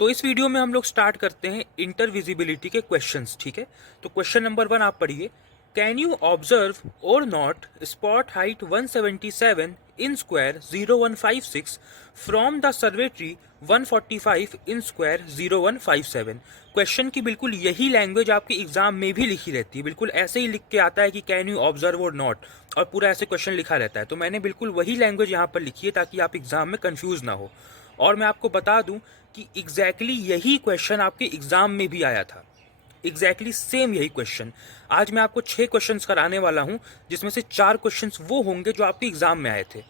तो इस वीडियो में हम लोग स्टार्ट करते हैं इंटरविजिबिलिटी के क्वेश्चंस। ठीक है, तो क्वेश्चन नंबर 1 आप पढ़िए। Can you observe or not spot height 177 in square 0156 from the survey tree 145 in square 0157। Question की बिल्कुल यही लैंग्वेज आपके एग्जाम में भी लिखी रहती है, बिल्कुल ऐसे ही लिख के आता है कि can you observe or not, और पूरा ऐसे क्वेश्चन लिखा रहता है। तो मैंने बिल्कुल वही लैंग्वेज यहाँ पर लिखी है ताकि आप एग्जाम में कंफ्यूज ना हो। और मैं आपको बता दूं कि एग्जैक्टली यही क्वेश्चन आपके एग्जाम में भी आया था, एग्जैक्टली सेम यही क्वेश्चन। आज मैं आपको 6 क्वेश्चंस कराने वाला हूं, जिसमें से 4 क्वेश्चंस वो होंगे जो आपके एग्जाम में आए थे।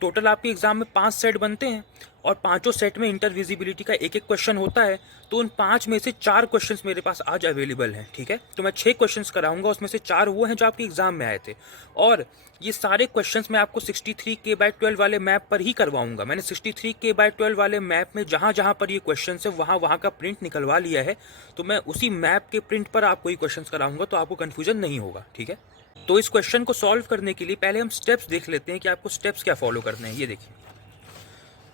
टोटल आपके एग्जाम में 5 सेट बनते हैं और पांचों सेट में इंटरविजिबिलिटी का एक एक क्वेश्चन होता है। तो उन 5 में से 4 क्वेश्चंस मेरे पास आज अवेलेबल हैं। ठीक है, तो मैं 6 क्वेश्चंस कराऊंगा, उसमें से 4 वो हैं जो आपके एग्जाम में आए थे। और ये सारे क्वेश्चंस मैं आपको 63K/12 वाले मैप पर ही करवाऊंगा। मैंने 63K/12 वाले मैप में जहां जहां पर ये क्वेश्चन है वहां का प्रिंट निकलवा लिया है। तो मैं उसी मैप के प्रिंट पर आपको ये क्वेश्चंस कराऊंगा, तो आपको कंफ्यूजन नहीं होगा। ठीक है, तो इस क्वेश्चन को सॉल्व करने के लिए पहले हम स्टेप्स देख लेते हैं कि आपको स्टेप्स क्या फॉलो करने हैं। ये देखिए,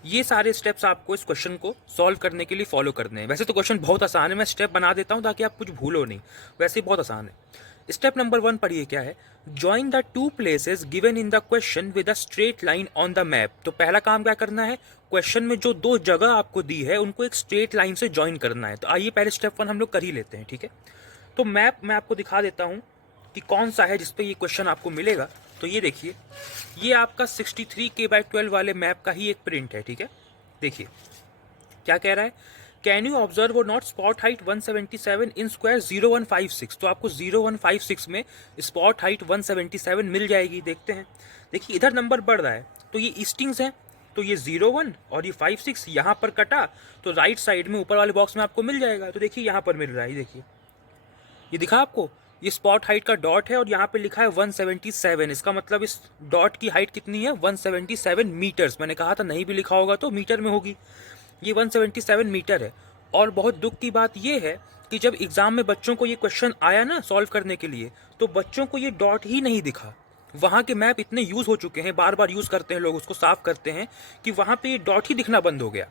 ये सारे स्टेप्स आपको इस क्वेश्चन को सॉल्व करने के लिए फॉलो करने हैं। वैसे तो क्वेश्चन बहुत आसान है, मैं स्टेप बना देता हूं ताकि आप कुछ भूलो नहीं, वैसे बहुत आसान है। स्टेप नंबर 1 पढ़िए क्या है। Join the two places given in the question with a straight line on the map. तो पहला काम क्या करना है, क्वेश्चन में जो 2 जगह आपको दी है उनको एक स्ट्रेट लाइन से ज्वाइन करना है। तो आइए पहले स्टेप 1 हम लोग कर ही लेते हैं। ठीक है, तो मैप मैं आपको दिखा देता हूं कि कौन सा है जिसपे ये क्वेश्चन आपको मिलेगा। तो ये देखिए, ये आपका 63K/12 वाले मैप का ही एक प्रिंट है। ठीक है, देखिए क्या कह रहा है। Can you observe or not spot height 177 in square 0156। तो आपको 0156 में स्पॉट हाइट 177 मिल जाएगी। देखते हैं, देखिए इधर नंबर बढ़ रहा है, तो ये ईस्टिंग्स है। तो ये 01 और ये 56 यहाँ पर कटा, तो राइट साइड में ऊपर वाले बॉक्स में आपको मिल जाएगा। तो देखिए यहाँ पर मिल रहा है, देखिए ये दिखा आपको, ये स्पॉट हाइट का डॉट है और यहाँ पे लिखा है 177। इसका मतलब इस डॉट की हाइट कितनी है, 177 मीटर्स। मैंने कहा था नहीं भी लिखा होगा तो मीटर में होगी। ये 177 मीटर है। और बहुत दुख की बात ये है कि जब एग्जाम में बच्चों को ये क्वेश्चन आया ना सॉल्व करने के लिए, तो बच्चों को ये डॉट ही नहीं दिखा। वहाँ के मैप इतने यूज हो चुके हैं, बार बार यूज करते हैं लोग, उसको साफ करते हैं, कि वहाँ पे ये डॉट ही दिखना बंद हो गया।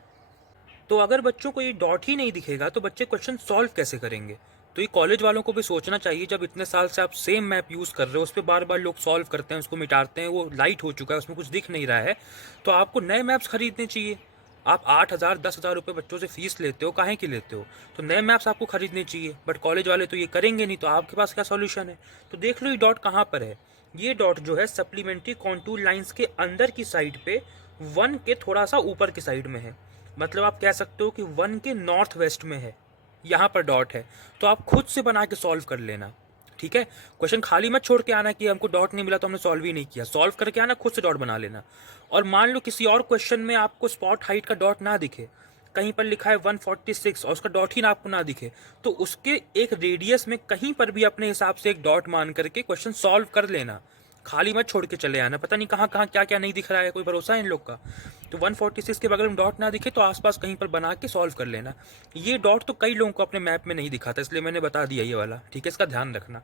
तो अगर बच्चों को ये डॉट ही नहीं दिखेगा तो बच्चे क्वेश्चन सॉल्व कैसे करेंगे। तो ये कॉलेज वालों को भी सोचना चाहिए, जब इतने साल से आप सेम मैप यूज़ कर रहे हो, उस पर बार बार लोग सॉल्व करते हैं, उसको मिटाते हैं, वो लाइट हो चुका है, उसमें कुछ दिख नहीं रहा है, तो आपको नए मैप्स खरीदने चाहिए। आप 8,000 10,000 रुपये बच्चों से फीस लेते हो, काहे के लेते हो, तो नए मैप्स आपको खरीदने चाहिए। बट कॉलेज वाले तो ये करेंगे नहीं, तो आपके पास क्या सॉल्यूशन है। तो देख लो ये डॉट कहाँ पर है। ये डॉट जो है सप्लीमेंट्री कॉन्टूर लाइंस के अंदर की साइड पे 1 के थोड़ा सा ऊपर की साइड में है। मतलब आप कह सकते हो कि 1 के नॉर्थ वेस्ट में है, यहाँ पर डॉट है। तो आप खुद से बना के सॉल्व कर लेना। ठीक है, क्वेश्चन खाली मत छोड़ के आना कि हमको डॉट नहीं मिला तो हमने सॉल्व ही नहीं किया। सॉल्व करके आना, खुद से डॉट बना लेना। और मान लो किसी और क्वेश्चन में आपको स्पॉट हाइट का डॉट ना दिखे, कहीं पर लिखा है 146 और उसका डॉट ही ना आपको ना दिखे, तो उसके एक रेडियस में कहीं पर भी अपने हिसाब से एक डॉट मान करके क्वेश्चन सॉल्व कर लेना। खाली मत छोड़ के चले आना, पता नहीं कहाँ कहाँ क्या क्या नहीं दिख रहा है, कोई भरोसा है इन लोग का। तो 146 के बगल में डॉट ना दिखे तो आसपास कहीं पर बना के सॉल्व कर लेना। ये डॉट तो कई लोगों को अपने मैप में नहीं दिखा था, इसलिए मैंने बता दिया ये वाला। ठीक है, इसका ध्यान रखना।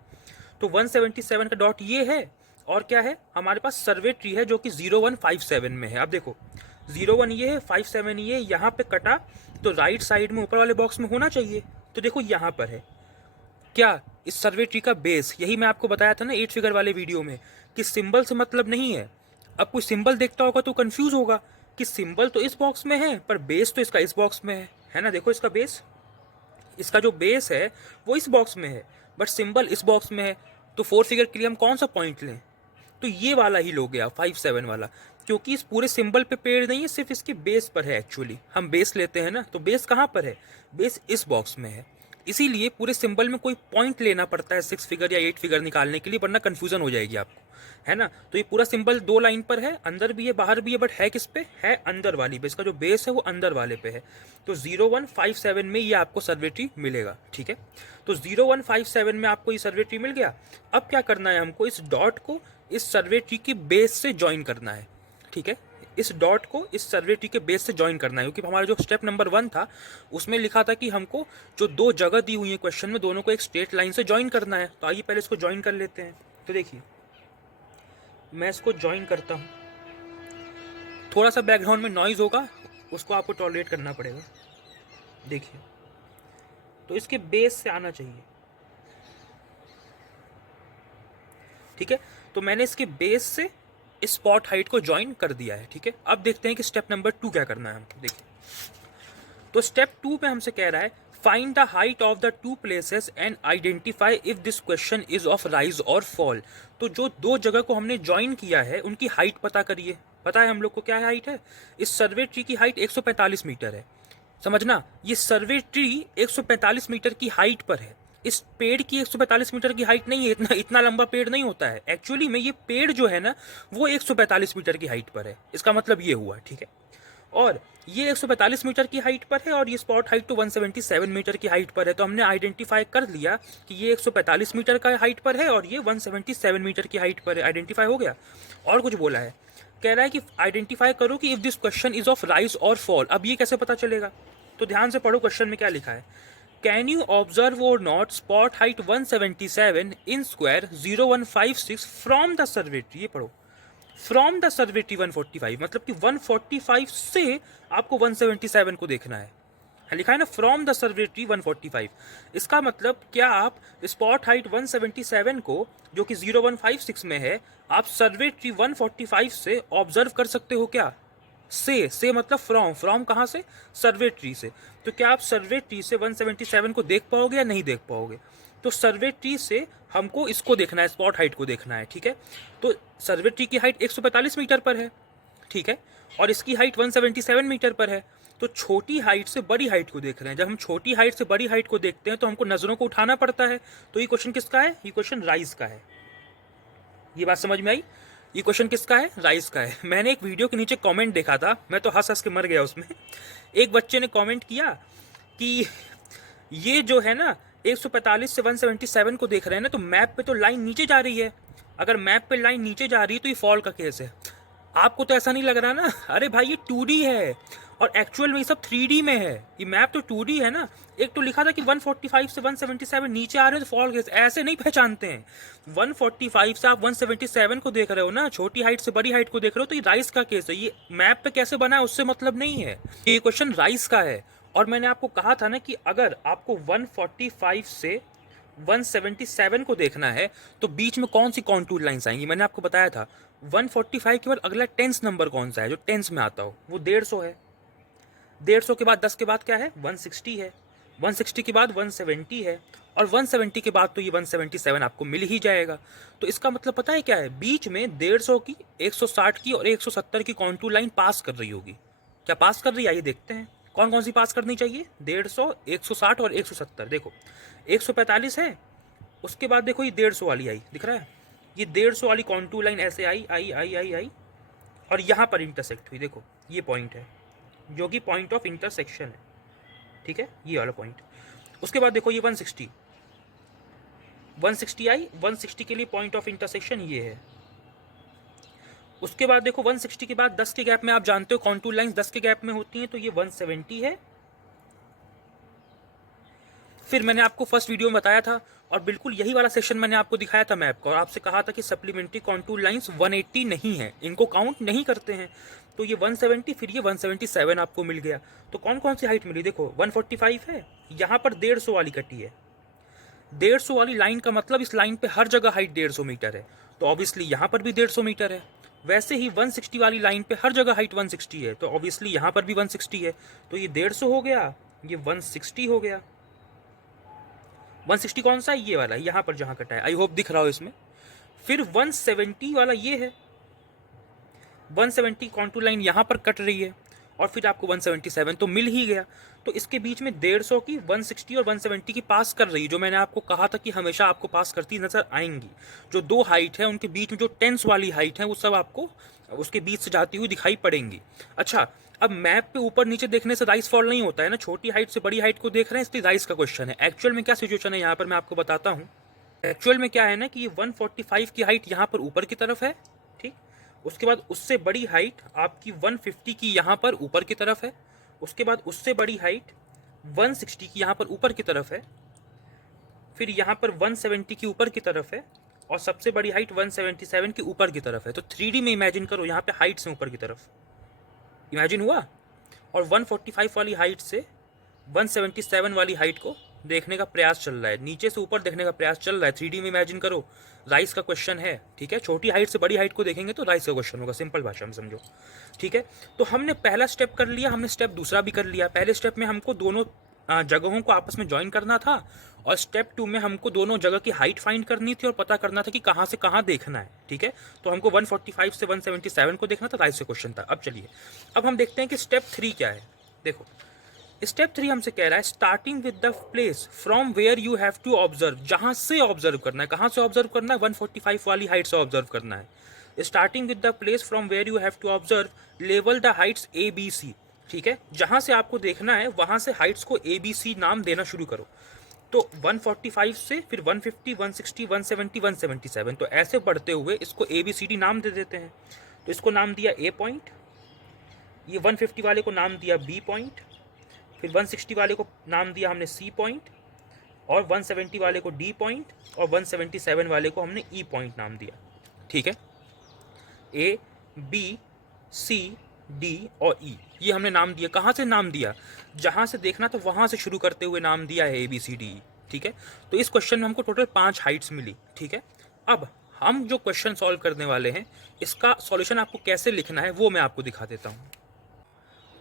तो 177 का डॉट ये है। और क्या है, हमारे पास सर्वे ट्री है जो कि 0157 में है। अब देखो 01 ये है, 57 ये, यहाँ पे कटा तो राइट साइड में ऊपर वाले बॉक्स में होना चाहिए। तो देखो यहाँ पर है क्या, इस सर्वे ट्री का बेस। यही मैं आपको बताया था ना 8 फिगर वाले वीडियो में, कि सिंबल से मतलब नहीं है। अब कोई सिंबल देखता होगा तो कंफ्यूज होगा कि सिंबल तो इस बॉक्स में है पर बेस तो इसका इस बॉक्स में है ना। देखो इसका बेस, इसका जो बेस है वो इस बॉक्स में है, बट सिंबल इस बॉक्स में है। तो 4 फिगर के लिए हम कौन सा पॉइंट लें, तो ये वाला ही लो गया 57 वाला, क्योंकि इस पूरे सिंबल पे पेड़ नहीं है, सिर्फ इसके बेस पर है। एक्चुअली हम बेस लेते हैं ना, तो बेस कहाँ पर है, बेस इस बॉक्स में है। इसीलिए पूरे सिंबल में कोई पॉइंट लेना पड़ता है 6 फिगर या 8 फिगर निकालने के लिए, वरना कंफ्यूजन हो जाएगी आपको, है ना। तो ये पूरा सिंबल 2 लाइन पर है, अंदर भी है बाहर भी है, बट है किस पे है, अंदर वाली पे। इसका जो बेस है वो अंदर वाले पे है। तो 0157 में ये आपको सर्वे ट्री मिलेगा। ठीक है, तो 0157 में आपको ये सर्वे ट्री मिल गया। अब क्या करना है, हमको इस डॉट को इस सर्वे ट्री के बेस से ज्वाइन करना है। ठीक है, इस डॉट को इस सर्वे ट्री के बेस से ज्वाइन करना है, क्योंकि हमारा जो स्टेप नंबर 1 था उसमें लिखा था कि हमको जो 2 जगह दी हुई है क्वेश्चन में, दोनों को एक स्ट्रेट लाइन से ज्वाइन करना है। तो आइए पहले इसको ज्वाइन कर लेते हैं। तो देखिए मैं इसको ज्वाइन करता हूँ, थोड़ा सा बैकग्राउंड में नॉइज होगा, उसको आपको टॉलरेट करना पड़ेगा। देखिए, तो इसके बेस से आना चाहिए, ठीक है। तो मैंने इसके बेस से स्पॉट हाइट को ज्वाइन कर दिया है, ठीक है। अब देखते हैं कि स्टेप नंबर 2 क्या करना है हमको। देखिए, तो स्टेप 2 पे हमसे कह रहा है find the height of the two places and identify if this question is of rise और फॉल। तो जो दो जगह को हमने ज्वाइन किया है उनकी हाइट पता करिए। पता है हम लोग को क्या हाइट है? इस सर्वे ट्री की हाइट 145 मीटर है। समझना, ये सर्वे ट्री 145 मीटर की हाइट पर है। इस पेड़ की 145 मीटर की हाइट नहीं है, इतना इतना लंबा पेड़ नहीं होता है। एक्चुअली में ये पेड़ जो है ना वो 145 मीटर की हाइट पर है। इसका मतलब ये हुआ, ठीक है। और ये 145 मीटर की हाइट पर है और ये स्पॉट हाइट तो 177 मीटर की हाइट पर है। तो हमने आइडेंटिफाई कर लिया कि ये 145 मीटर का हाइट पर है और ये 177 मीटर की हाइट पर है। आइडेंटिफाई हो गया। और कुछ बोला है, कह रहा है कि आइडेंटिफाई करो कि if this question is of rise और फॉल। अब ये कैसे पता चलेगा? तो ध्यान से पढ़ो, क्वेश्चन में क्या लिखा है। Can you observe or not spot height 177 in square 0156 from the survey tree. ये पढ़ो, फ्रॉम द सर्वे ट्री 145, मतलब कि 145 से आपको 177 को देखना है। लिखा है ना फ्रॉम द सर्वे ट्री 145। इसका मतलब क्या आप स्पॉट हाइट 177 को, जो कि 0156 में है, आप सर्वे ट्री 145 से ऑब्जर्व कर सकते हो क्या? से मतलब फ्रॉम कहाँ से? सर्वे ट्री से। तो क्या आप सर्वे ट्री से 177 को देख पाओगे या नहीं देख पाओगे? तो सर्वे ट्री से हमको इसको देखना है, स्पॉट हाइट को देखना है, ठीक है। तो सर्वे ट्री की हाइट 145 मीटर पर है, ठीक है, और इसकी हाइट 177 मीटर पर है। तो छोटी हाइट से बड़ी हाइट को देख रहे हैं। जब हम छोटी हाइट से बड़ी हाइट को देखते हैं तो हमको नजरों को उठाना पड़ता है। तो ये क्वेश्चन किसका है? ये क्वेश्चन राइज का है। ये बात समझ में आई? ये क्वेश्चन किसका है? राइज का है। मैंने एक वीडियो के नीचे कमेंट देखा था, मैं तो हंस हंस के मर गया उसमें। एक बच्चे ने कमेंट किया कि ये जो है ना 145 से 177 को देख रहे हैं ना, तो मैप पे तो लाइन नीचे जा रही है। अगर मैप पे लाइन नीचे जा रही है तो ये फॉल का केस है। आपको तो ऐसा नहीं लग रहा ना? अरे भाई ये 2D है और एक्चुअल में ये सब 3D में है। ये मैप तो 2D है ना। एक तो लिखा था कि 145 से 177 नीचे आ रहे हैं तो फॉल केस। ऐसे नहीं पहचानते हैं। 145 से आप 177 को देख रहे हो ना, छोटी हाइट से बड़ी हाइट को देख रहे हो, तो ये राइस का केस है। ये मैप पे कैसे बना है उससे मतलब नहीं है। ये क्वेश्चन राइस का है। और मैंने आपको कहा था ना कि अगर आपको 145 से 177 को देखना है तो बीच में कौन सी कॉन्टूर लाइंस आएंगी। मैंने आपको बताया था 145 के बाद अगला टेंस नंबर कौन सा है जो टेंस में आता हो, वो 150 है। 150 के बाद 10 के बाद क्या है? 160 है। 160 के बाद 170 है और 170 के बाद तो ये 177 आपको मिल ही जाएगा। तो इसका मतलब पता है क्या है? बीच में 150 की, 160 की और 170 की कॉन्टूर लाइन पास कर रही होगी। क्या पास कर रही है? आइए देखते हैं कौन कौन सी पास करनी चाहिए। 150, 160 और 170। देखो 145 है, उसके बाद देखो ये 150 वाली आई, दिख रहा है? ये 150 वाली कॉन्टूर लाइन ऐसे आई आई आई आई आई और यहाँ पर इंटरसेक्ट हुई। देखो ये पॉइंट है जो कि पॉइंट ऑफ इंटरसेक्शन है, ठीक है, ये वाला पॉइंट। उसके बाद देखो ये 160 आई, 160 के लिए पॉइंट ऑफ इंटरसेक्शन ये है। उसके बाद देखो 160 के बाद 10 के गैप में, आप जानते हो कॉन्टूर लाइंस 10 के गैप में होती हैं, तो ये 170 है। फिर मैंने आपको फर्स्ट वीडियो में बताया था और बिल्कुल यही वाला सेक्शन मैंने आपको दिखाया था मैप का, और आपसे कहा था कि सप्लीमेंट्री कॉन्टूर लाइंस 180 नहीं है, इनको काउंट नहीं करते हैं। तो ये 170, फिर ये 177 आपको मिल गया। तो कौन कौन सी हाइट मिली? देखो 145 है, यहाँ पर 150 वाली कटी है। 150 वाली लाइन का मतलब इस लाइन पे हर जगह हाइट 150 मीटर है, तो ऑब्वियसली यहाँ पर भी 150 मीटर है। वैसे ही 160 वाली लाइन पे हर जगह हाइट 160 है, तो ऑब्वियसली यहाँ पर भी 160 है। तो ये 150 हो गया, ये 160 हो गया। 160 कौन सा है? ये वाला, यहाँ पर जहाँ कटा है। आई होप दिख रहा हो इसमें। फिर 170 वाला ये है, 170 कॉन्टूर लाइन यहाँ पर कट रही है और फिर आपको 177 तो मिल ही गया। तो इसके बीच में 150 की, 160 और 170 की पास कर रही, जो मैंने आपको कहा था कि हमेशा आपको पास करती नजर आएंगी। जो दो हाइट है उनके बीच में जो टेंस वाली हाइट है वो सब आपको उसके बीच से जाती हुई दिखाई पड़ेंगी। अच्छा, अब मैप पे ऊपर नीचे देखने से राइस फॉल नहीं होता है ना, छोटी हाइट से बड़ी हाइट को देख रहे हैं इसलिए राइस का क्वेश्चन है। एक्चुअल में क्या सिचुएशन है यहाँ पर मैं आपको बताता हूँ। एक्चुअल में क्या है ना कि ये 145 की हाइट यहाँ पर ऊपर की तरफ है, ठीक। उसके बाद उससे बड़ी हाइट आपकी 150 की यहाँ पर ऊपर की तरफ है। उसके बाद उससे बड़ी हाइट 160 की यहाँ पर ऊपर की तरफ है। फिर यहाँ पर 170 की ऊपर की तरफ है और सबसे बड़ी हाइट 177 की ऊपर की तरफ है। तो 3D में इमेजिन करो, यहाँ पे हाइट से ऊपर की तरफ इमेजिन हुआ। और 145 वाली हाइट से 177 वाली हाइट को देखने का प्रयास चल रहा है, नीचे से ऊपर देखने का प्रयास चल रहा है। 3D में इमेजिन करो, राइस का क्वेश्चन है, ठीक है। छोटी हाइट से बड़ी हाइट को देखेंगे तो राइस का क्वेश्चन होगा, सिंपल भाषा में समझो, ठीक है। तो हमने पहला स्टेप कर लिया, हमने स्टेप दूसरा भी कर लिया। पहले स्टेप में हमको दोनों जगहों को आपस में ज्वाइन करना था, और स्टेप 2 में हमको दोनों जगह की हाइट फाइंड करनी थी और पता करना था कि कहाँ से कहाँ देखना है, ठीक है। तो हमको 145 से 177 को देखना था, राइस से क्वेश्चन था। अब चलिए, अब हम देखते हैं कि स्टेप 3 क्या है। देखो, स्टेप 3 हमसे कह रहा है starting with the place from where you have to observe, जहां से ऑब्जर्व करना है। कहां से ऑब्जर्व करना है? 145 वाली हाइट से ऑब्जर्व करना है। Starting with the place from where you have to observe level the heights A B C, ठीक है। जहां से आपको देखना है वहां से हाइट्स को ए बी सी नाम देना शुरू करो। तो 145 से फिर 150, 160, 170, 177, तो ऐसे बढ़ते हुए इसको ए बी सी डी नाम दे देते हैं। तो इसको नाम दिया ए पॉइंट, ये 150 वाले को नाम दिया बी पॉइंट, फिर 160 वाले को नाम दिया हमने सी पॉइंट, और 170 वाले को डी पॉइंट, और 177 वाले को हमने ई पॉइंट नाम दिया, ठीक है। ए बी सी डी और ई, ये हमने नाम दिया। कहाँ से नाम दिया? जहाँ से देखना तो वहाँ से शुरू करते हुए नाम दिया है ए बी सी डी ई, ठीक है। तो इस क्वेश्चन में हमको टोटल 5 हाइट्स मिली, ठीक है। अब हम जो क्वेश्चन सॉल्व करने वाले हैं, इसका सॉल्यूशन आपको कैसे लिखना है वो मैं आपको दिखा देता हूँ।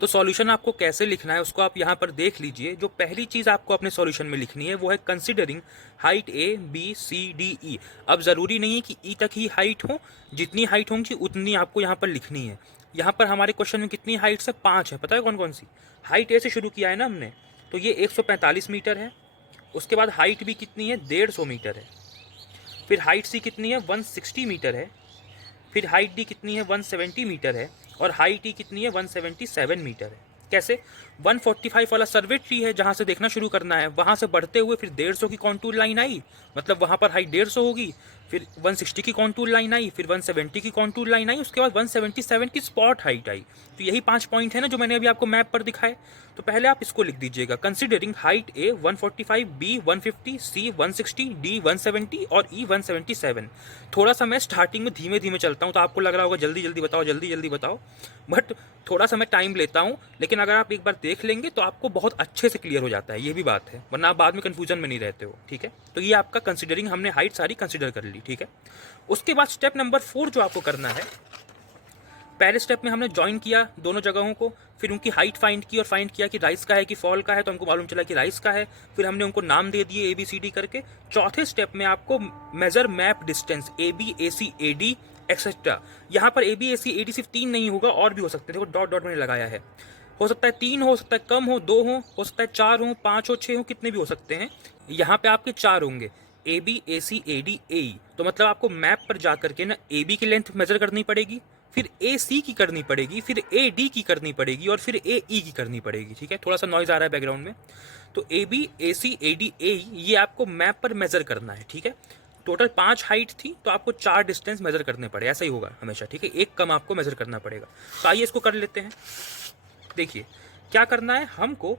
तो सॉल्यूशन आपको कैसे लिखना है उसको आप यहाँ पर देख लीजिए। जो पहली चीज़ आपको अपने सॉल्यूशन में लिखनी है वो है considering height A B C D E. अब ज़रूरी नहीं है कि ई तक ही हाइट हो, जितनी हाइट होंगी उतनी आपको यहाँ पर लिखनी है। यहाँ पर हमारे क्वेश्चन में कितनी हाइट्स है? 5 है। पता है कौन कौन सी? हाइट ए से शुरू किया है ना हमने, तो ये 145 मीटर है। उसके बाद हाइट भी कितनी है? 150 मीटर है। फिर हाइट सी कितनी है? 160 मीटर है। फिर हाइट डी कितनी है? 170 मीटर है। और हाइट ई कितनी है? 177 मीटर है। कैसे? 145 वाला सर्वे ट्री है जहाँ से देखना शुरू करना है, वहाँ से बढ़ते हुए फिर 150 की कॉन्टूर लाइन आई, मतलब वहाँ पर हाइट 150 होगी। फिर 160 की कॉन्टूर लाइन आई, फिर 170 की कॉन्टूर लाइन आई, उसके बाद 177 की स्पॉट हाइट आई। तो यही 5 पॉइंट है ना जो मैंने अभी आपको मैप पर दिखाए। तो पहले आप इसको लिख दीजिएगा, कंसिडरिंग हाइट ए 145, बी 150, सी 160, डी 170 और ई 177। थोड़ा सा मैं स्टार्टिंग में धीमे धीमे चलता हूँ, तो आपको लग रहा होगा जल्दी जल्दी बताओ, जल्दी जल्दी बताओ, बट थोड़ा सा मैं टाइम लेता हूँ। लेकिन अगर आप एक बार देख लेंगे तो आपको बहुत अच्छे से क्लियर हो जाता है, ये भी बात है, वरना आप बाद में कन्फ्यूजन में नहीं रहते हो, ठीक है। तो ये आपका कंसिडरिंग, हमने हाइट सारी कंसिडर कर ली, ठीक है। उसके बाद स्टेप नंबर 4 जो आपको करना है, पहले स्टेप में हमने ज्वाइन किया दोनों जगहों को, फिर उनकी हाइट फाइंड की और फाइंड किया कि राइस का है कि फॉल का है, तो हमको मालूम चला कि राइस का है। फिर हमने उनको नाम दे दिए ए बी सी डी करके। चौथे स्टेप में आपको measure map distance A B A C A D etcetera. यहाँ पर ए B A C A D सिर्फ 3 नहीं होगा, और भी हो सकते हैं। देखो डॉट डॉट मैंने लगाया है, हो सकता है 3 हो सकता है कम हो, 2 हो सकता है 4 हो, 5 हो, 6 हो, कितने भी हो सकते हैं। यहाँ पे आपके 4 होंगे, ए B A C A D A ई। तो मतलब आपको मैप पर जा करके ना ए बी की लेंथ मेजर करनी पड़ेगी, फिर ए सी की करनी पड़ेगी, फिर ए डी की करनी पड़ेगी, और फिर ए ई की करनी पड़ेगी, ठीक है। थोड़ा सा नॉइज आ रहा है बैकग्राउंड में। तो ए B A C A D A ई ये आपको मैप पर मेजर करना है, ठीक है। टोटल 5 हाइट थी, तो आपको 4 डिस्टेंस मेजर करने पड़े, ऐसा ही होगा हमेशा, ठीक है। एक कम आपको मेजर करना पड़ेगा। तो आइए इसको कर लेते हैं। देखिए क्या करना है, हमको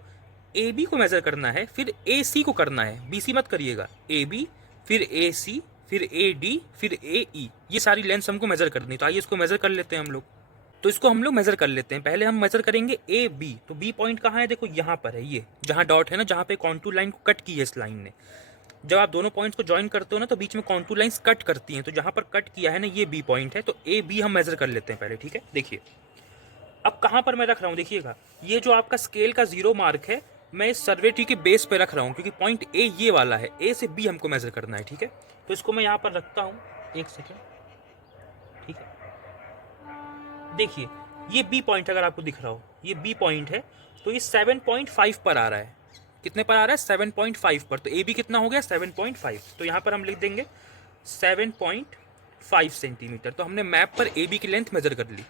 ए बी को मेजर करना है, फिर ए सी को करना है, बी सी मत करिएगा। ए बी, फिर ए सी, फिर ए डी, फिर ए ई, ये सारी लेंथ हमको मेजर करनी। तो आइए इसको मेजर कर लेते हैं हम लोग। तो इसको हम लोग मेजर कर लेते हैं। पहले हम मेजर करेंगे ए बी। तो बी पॉइंट कहाँ है? देखो यहाँ पर है, ये जहाँ डॉट है ना, जहाँ पे कॉन्टूर लाइन को कट की है इस लाइन ने। जब आप दोनों पॉइंट्स को ज्वाइन करते हो ना, तो बीच में कॉन्टूर लाइंस कट करती हैं, तो जहाँ पर कट किया है ना, ये बी पॉइंट है। तो ए बी हम मेजर कर लेते हैं पहले, ठीक है। देखिए अब कहाँ पर मैं रख रहा हूँ, देखिएगा ये जो आपका स्केल का 0 मार्क है, मैं इस सर्वे ट्री के बेस पे रख रहा हूँ, क्योंकि पॉइंट ए ये वाला है, ए से बी हमको मेजर करना है, ठीक है। तो इसको मैं यहाँ पर रखता हूँ, एक सेकेंड, ठीक है। देखिए ये बी पॉइंट अगर आपको दिख रहा हो, ये बी पॉइंट है, तो ये 7.5 पर आ रहा है। कितने पर आ रहा है? 7.5 पर। तो ए बी कितना हो गया? 7.5। तो यहाँ पर हम लिख देंगे 7.5 सेंटीमीटर। तो हमने मैप पर ए बी की लेंथ मेजर कर ली।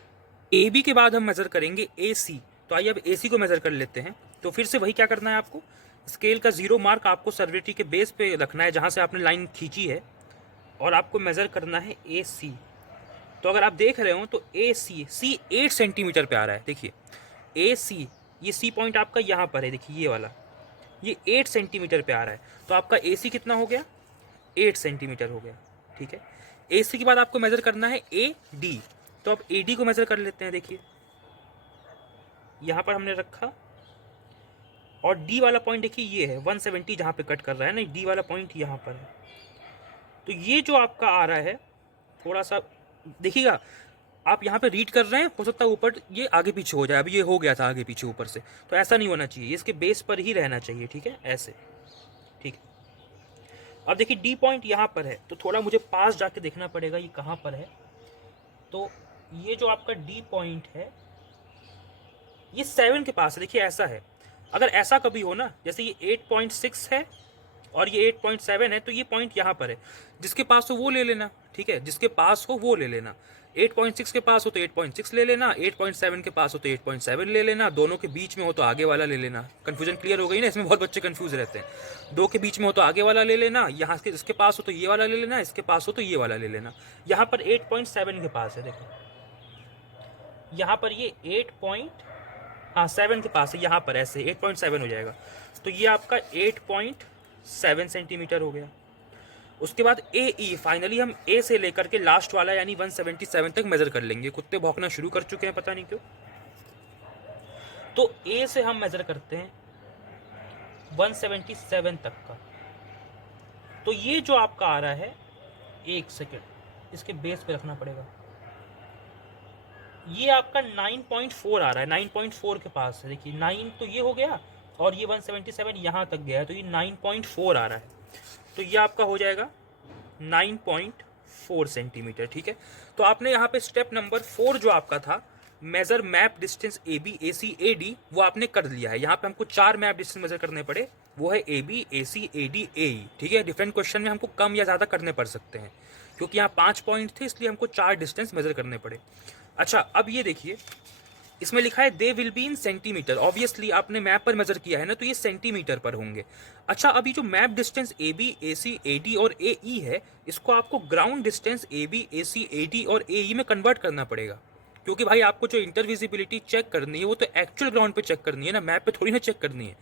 ए बी के बाद हम मेजर करेंगे ए सी। तो आइए अब ए सी को मेजर कर लेते हैं। तो फिर से वही क्या करना है आपको, स्केल का 0 मार्क आपको सर्वे ट्री के बेस पे रखना है, जहाँ से आपने लाइन खींची है, और आपको मेजर करना है ए सी। तो अगर आप देख रहे हो तो ए सी 8 सेंटीमीटर पे आ रहा है। देखिए ए सी, ये सी पॉइंट आपका यहाँ पर है, देखिए ये वाला, ये 8 सेंटीमीटर पे आ रहा है। तो आपका ए सी कितना हो गया? 8 सेंटीमीटर हो गया, ठीक है। ए सी के बाद आपको मेजर करना है ए डी। तो अब ए डी को मेजर कर लेते हैं। देखिए यहाँ पर हमने रखा, और डी वाला पॉइंट देखिए ये है 170 जहाँ पे कट कर रहा है ना, डी वाला पॉइंट यहाँ पर है। तो ये जो आपका आ रहा है थोड़ा सा देखिएगा, आप यहाँ पे रीड कर रहे हैं, हो सकता है ऊपर ये आगे पीछे हो जाए, अभी ये हो गया था आगे पीछे ऊपर से, तो ऐसा नहीं होना चाहिए, इसके बेस पर ही रहना चाहिए, ठीक है, ऐसे, ठीक है। अब देखिए डी पॉइंट यहाँ पर है, तो थोड़ा मुझे पास जाके देखना पड़ेगा ये कहाँ पर है। तो ये जो आपका डी पॉइंट है ये 7 के पास है, देखिए ऐसा है। अगर ऐसा कभी हो ना, जैसे ये 8.6 है और ये 8.7 है, तो ये पॉइंट यहाँ पर है, जिसके पास हो वो ले लेना, ठीक है, जिसके पास हो वो ले लेना। 8.6 के पास हो तो 8.6 ले लेना, 8.7 के पास हो तो 8.7 ले लेना, दोनों के बीच में हो तो आगे वाला ले लेना। कंफ्यूजन क्लियर हो गई ना, इसमें बहुत बच्चे कंफ्यूज रहते हैं। दो के बीच में हो तो आगे वाला ले लेना, यहाँ के इसके पास हो तो ये वाला ले लेना, इसके पास हो तो ये वाला ले लेना। यहाँ पर 8.7 के पास है, देखो यहाँ पर ये 7 के पास है, यहाँ पर ऐसे 8.7 हो जाएगा, तो ये आपका 8.7 सेंटीमीटर हो गया। उसके बाद ए ई, फाइनली हम ए से लेकर के लास्ट वाला यानी 177 तक मेजर कर लेंगे। कुत्ते भौंकना शुरू कर चुके हैं, पता नहीं क्यों। तो ए से हम मेजर करते हैं 177 तक का, तो ये जो आपका आ रहा है, एक सेकेंड, इसके बेस पे रखना पड़ेगा, ये आपका 9.4 आ रहा है, 9.4 के पास है, देखिए 9 तो ये हो गया और ये 177 यहाँ तक गया है, तो ये 9.4 आ रहा है, तो ये आपका हो जाएगा 9.4 सेंटीमीटर, ठीक है। तो आपने यहाँ पे स्टेप नंबर 4 जो आपका था, measure map distance A B A C A D, वो आपने कर लिया है। यहाँ पे हमको 4 मैप डिस्टेंस मेजर करने पड़े, वो है ए B A C A D A ई, ठीक है। डिफरेंट क्वेश्चन में हमको कम या ज़्यादा करने पड़ सकते हैं, क्योंकि यहाँ 5 पॉइंट थे, इसलिए हमको 4 डिस्टेंस मेजर करने पड़े। अच्छा, अब ये देखिए, इसमें लिखा है they will be in centimetre, obviously आपने मैप पर मेजर किया है ना, तो ये सेंटीमीटर पर होंगे। अच्छा, अभी जो map distance A B A C A D और ए ई है, इसको आपको ground distance A B A C A D और ए ई में कन्वर्ट करना पड़ेगा, क्योंकि भाई आपको जो इंटरविजिबिलिटी चेक करनी है वो तो एक्चुअल ग्राउंड पे चेक करनी है ना, मैप पे थोड़ी ना चेक करनी है।